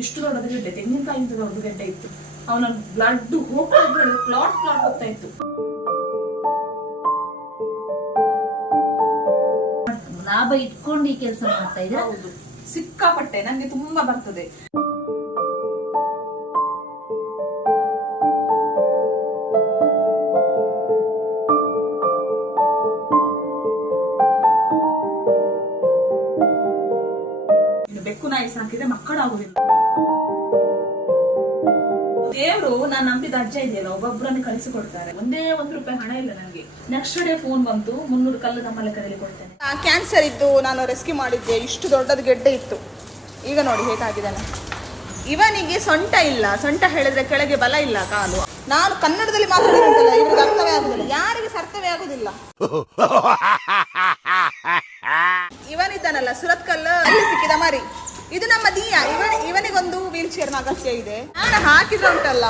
ಇಷ್ಟು ದೊಡ್ಡದು ಗೆಡ್ಡೆ, ತೆಂಗಿನಕಾಯಿ ಇಂತ ದೊಡ್ಡ ಗೆಡ್ಡೆ ಇತ್ತು. ಅವನ ಬ್ಲಡ್ ಹೋಗ್ತಾ ಇದ್ರೆ ಕ್ಲಾಟ್ ಹೋಗ್ತಾ ಇತ್ತು. ಲಾಭ ಇಟ್ಕೊಂಡು ಈ ಕೆಲಸ ಮಾಡ್ತಾ ಇದ್ರೆ. ಹೌದು, ಸಿಕ್ಕಾಪಟ್ಟೆ ನಂಗೆ ತುಂಬಾ ಬರ್ತದೆ. ಬೆಕ್ಕು ನಾಯಿ ಸಾಕಿದ್ರೆ ಮಕ್ಕಳಾಗುದಿಲ್ಲ. ದೇವ್ರು ನಾನ್ ನಂಬಿದ ಅಜ್ಜ ಇದೆಯಲ್ಲ, ಒಬ್ಬೊಬ್ಬರನ್ನು ಕಳಿಸಿಕೊಡ್ತಾರೆ. ಒಂದೇ ₹1 ಹಣ ಇಲ್ಲ ನನಗೆ. ನೆಕ್ಸ್ಟ್ ಡೇ ಫೋನ್ ಬಂತು, 300 ಕಲ್ಲು ನಮ್ಮ ಲೆಕ್ಕದಲ್ಲಿ ಕೊಡ್ತೇನೆ. ಕ್ಯಾನ್ಸರ್ ಇದ್ದು ನಾನು ರೆಸ್ಕ್ಯೂ ಮಾಡಿದ್ದೆ. ಇಷ್ಟು ದೊಡ್ಡದು ಗೆಡ್ಡೆ ಇತ್ತು. ಈಗ ನೋಡಿ ಹೇಗಾಗಿದ್ದಾನೆ. ಇವನಿಗೆ ಸೊಂಟ ಇಲ್ಲ. ಸೊಂಟ ಹೇಳಿದ್ರೆ ಕೆಳಗೆ ಬಲ ಇಲ್ಲ, ಕಾಲು. ನಾನು ಕನ್ನಡದಲ್ಲಿ ಮಾತಾಡಿದ್ದಲ್ಲ, ಇವ್ರಿಗೆ ಅರ್ಥವೇ ಆಗುದಿಲ್ಲ. ಯಾರಿಗೆ ಅರ್ಥವೇ ಆಗುದಿಲ್ಲ. ಇವನಿದ್ದಾನಲ್ಲ ಸುರತ್ಕಲ್, ಅಲ್ಲಿ ಸಿಕ್ಕಿದ ಮರಿ. ಇದು ನಮ್ಮ ದಿಯ. ಇವನಿಗೊಂದು ವೀಲ್ ಚೇರ್ನ ಅಗತ್ಯ ಇದೆ. ಫ್ಯಾನ್ ಹಾಕಿದ್ರೆ ಉಂಟಲ್ಲ,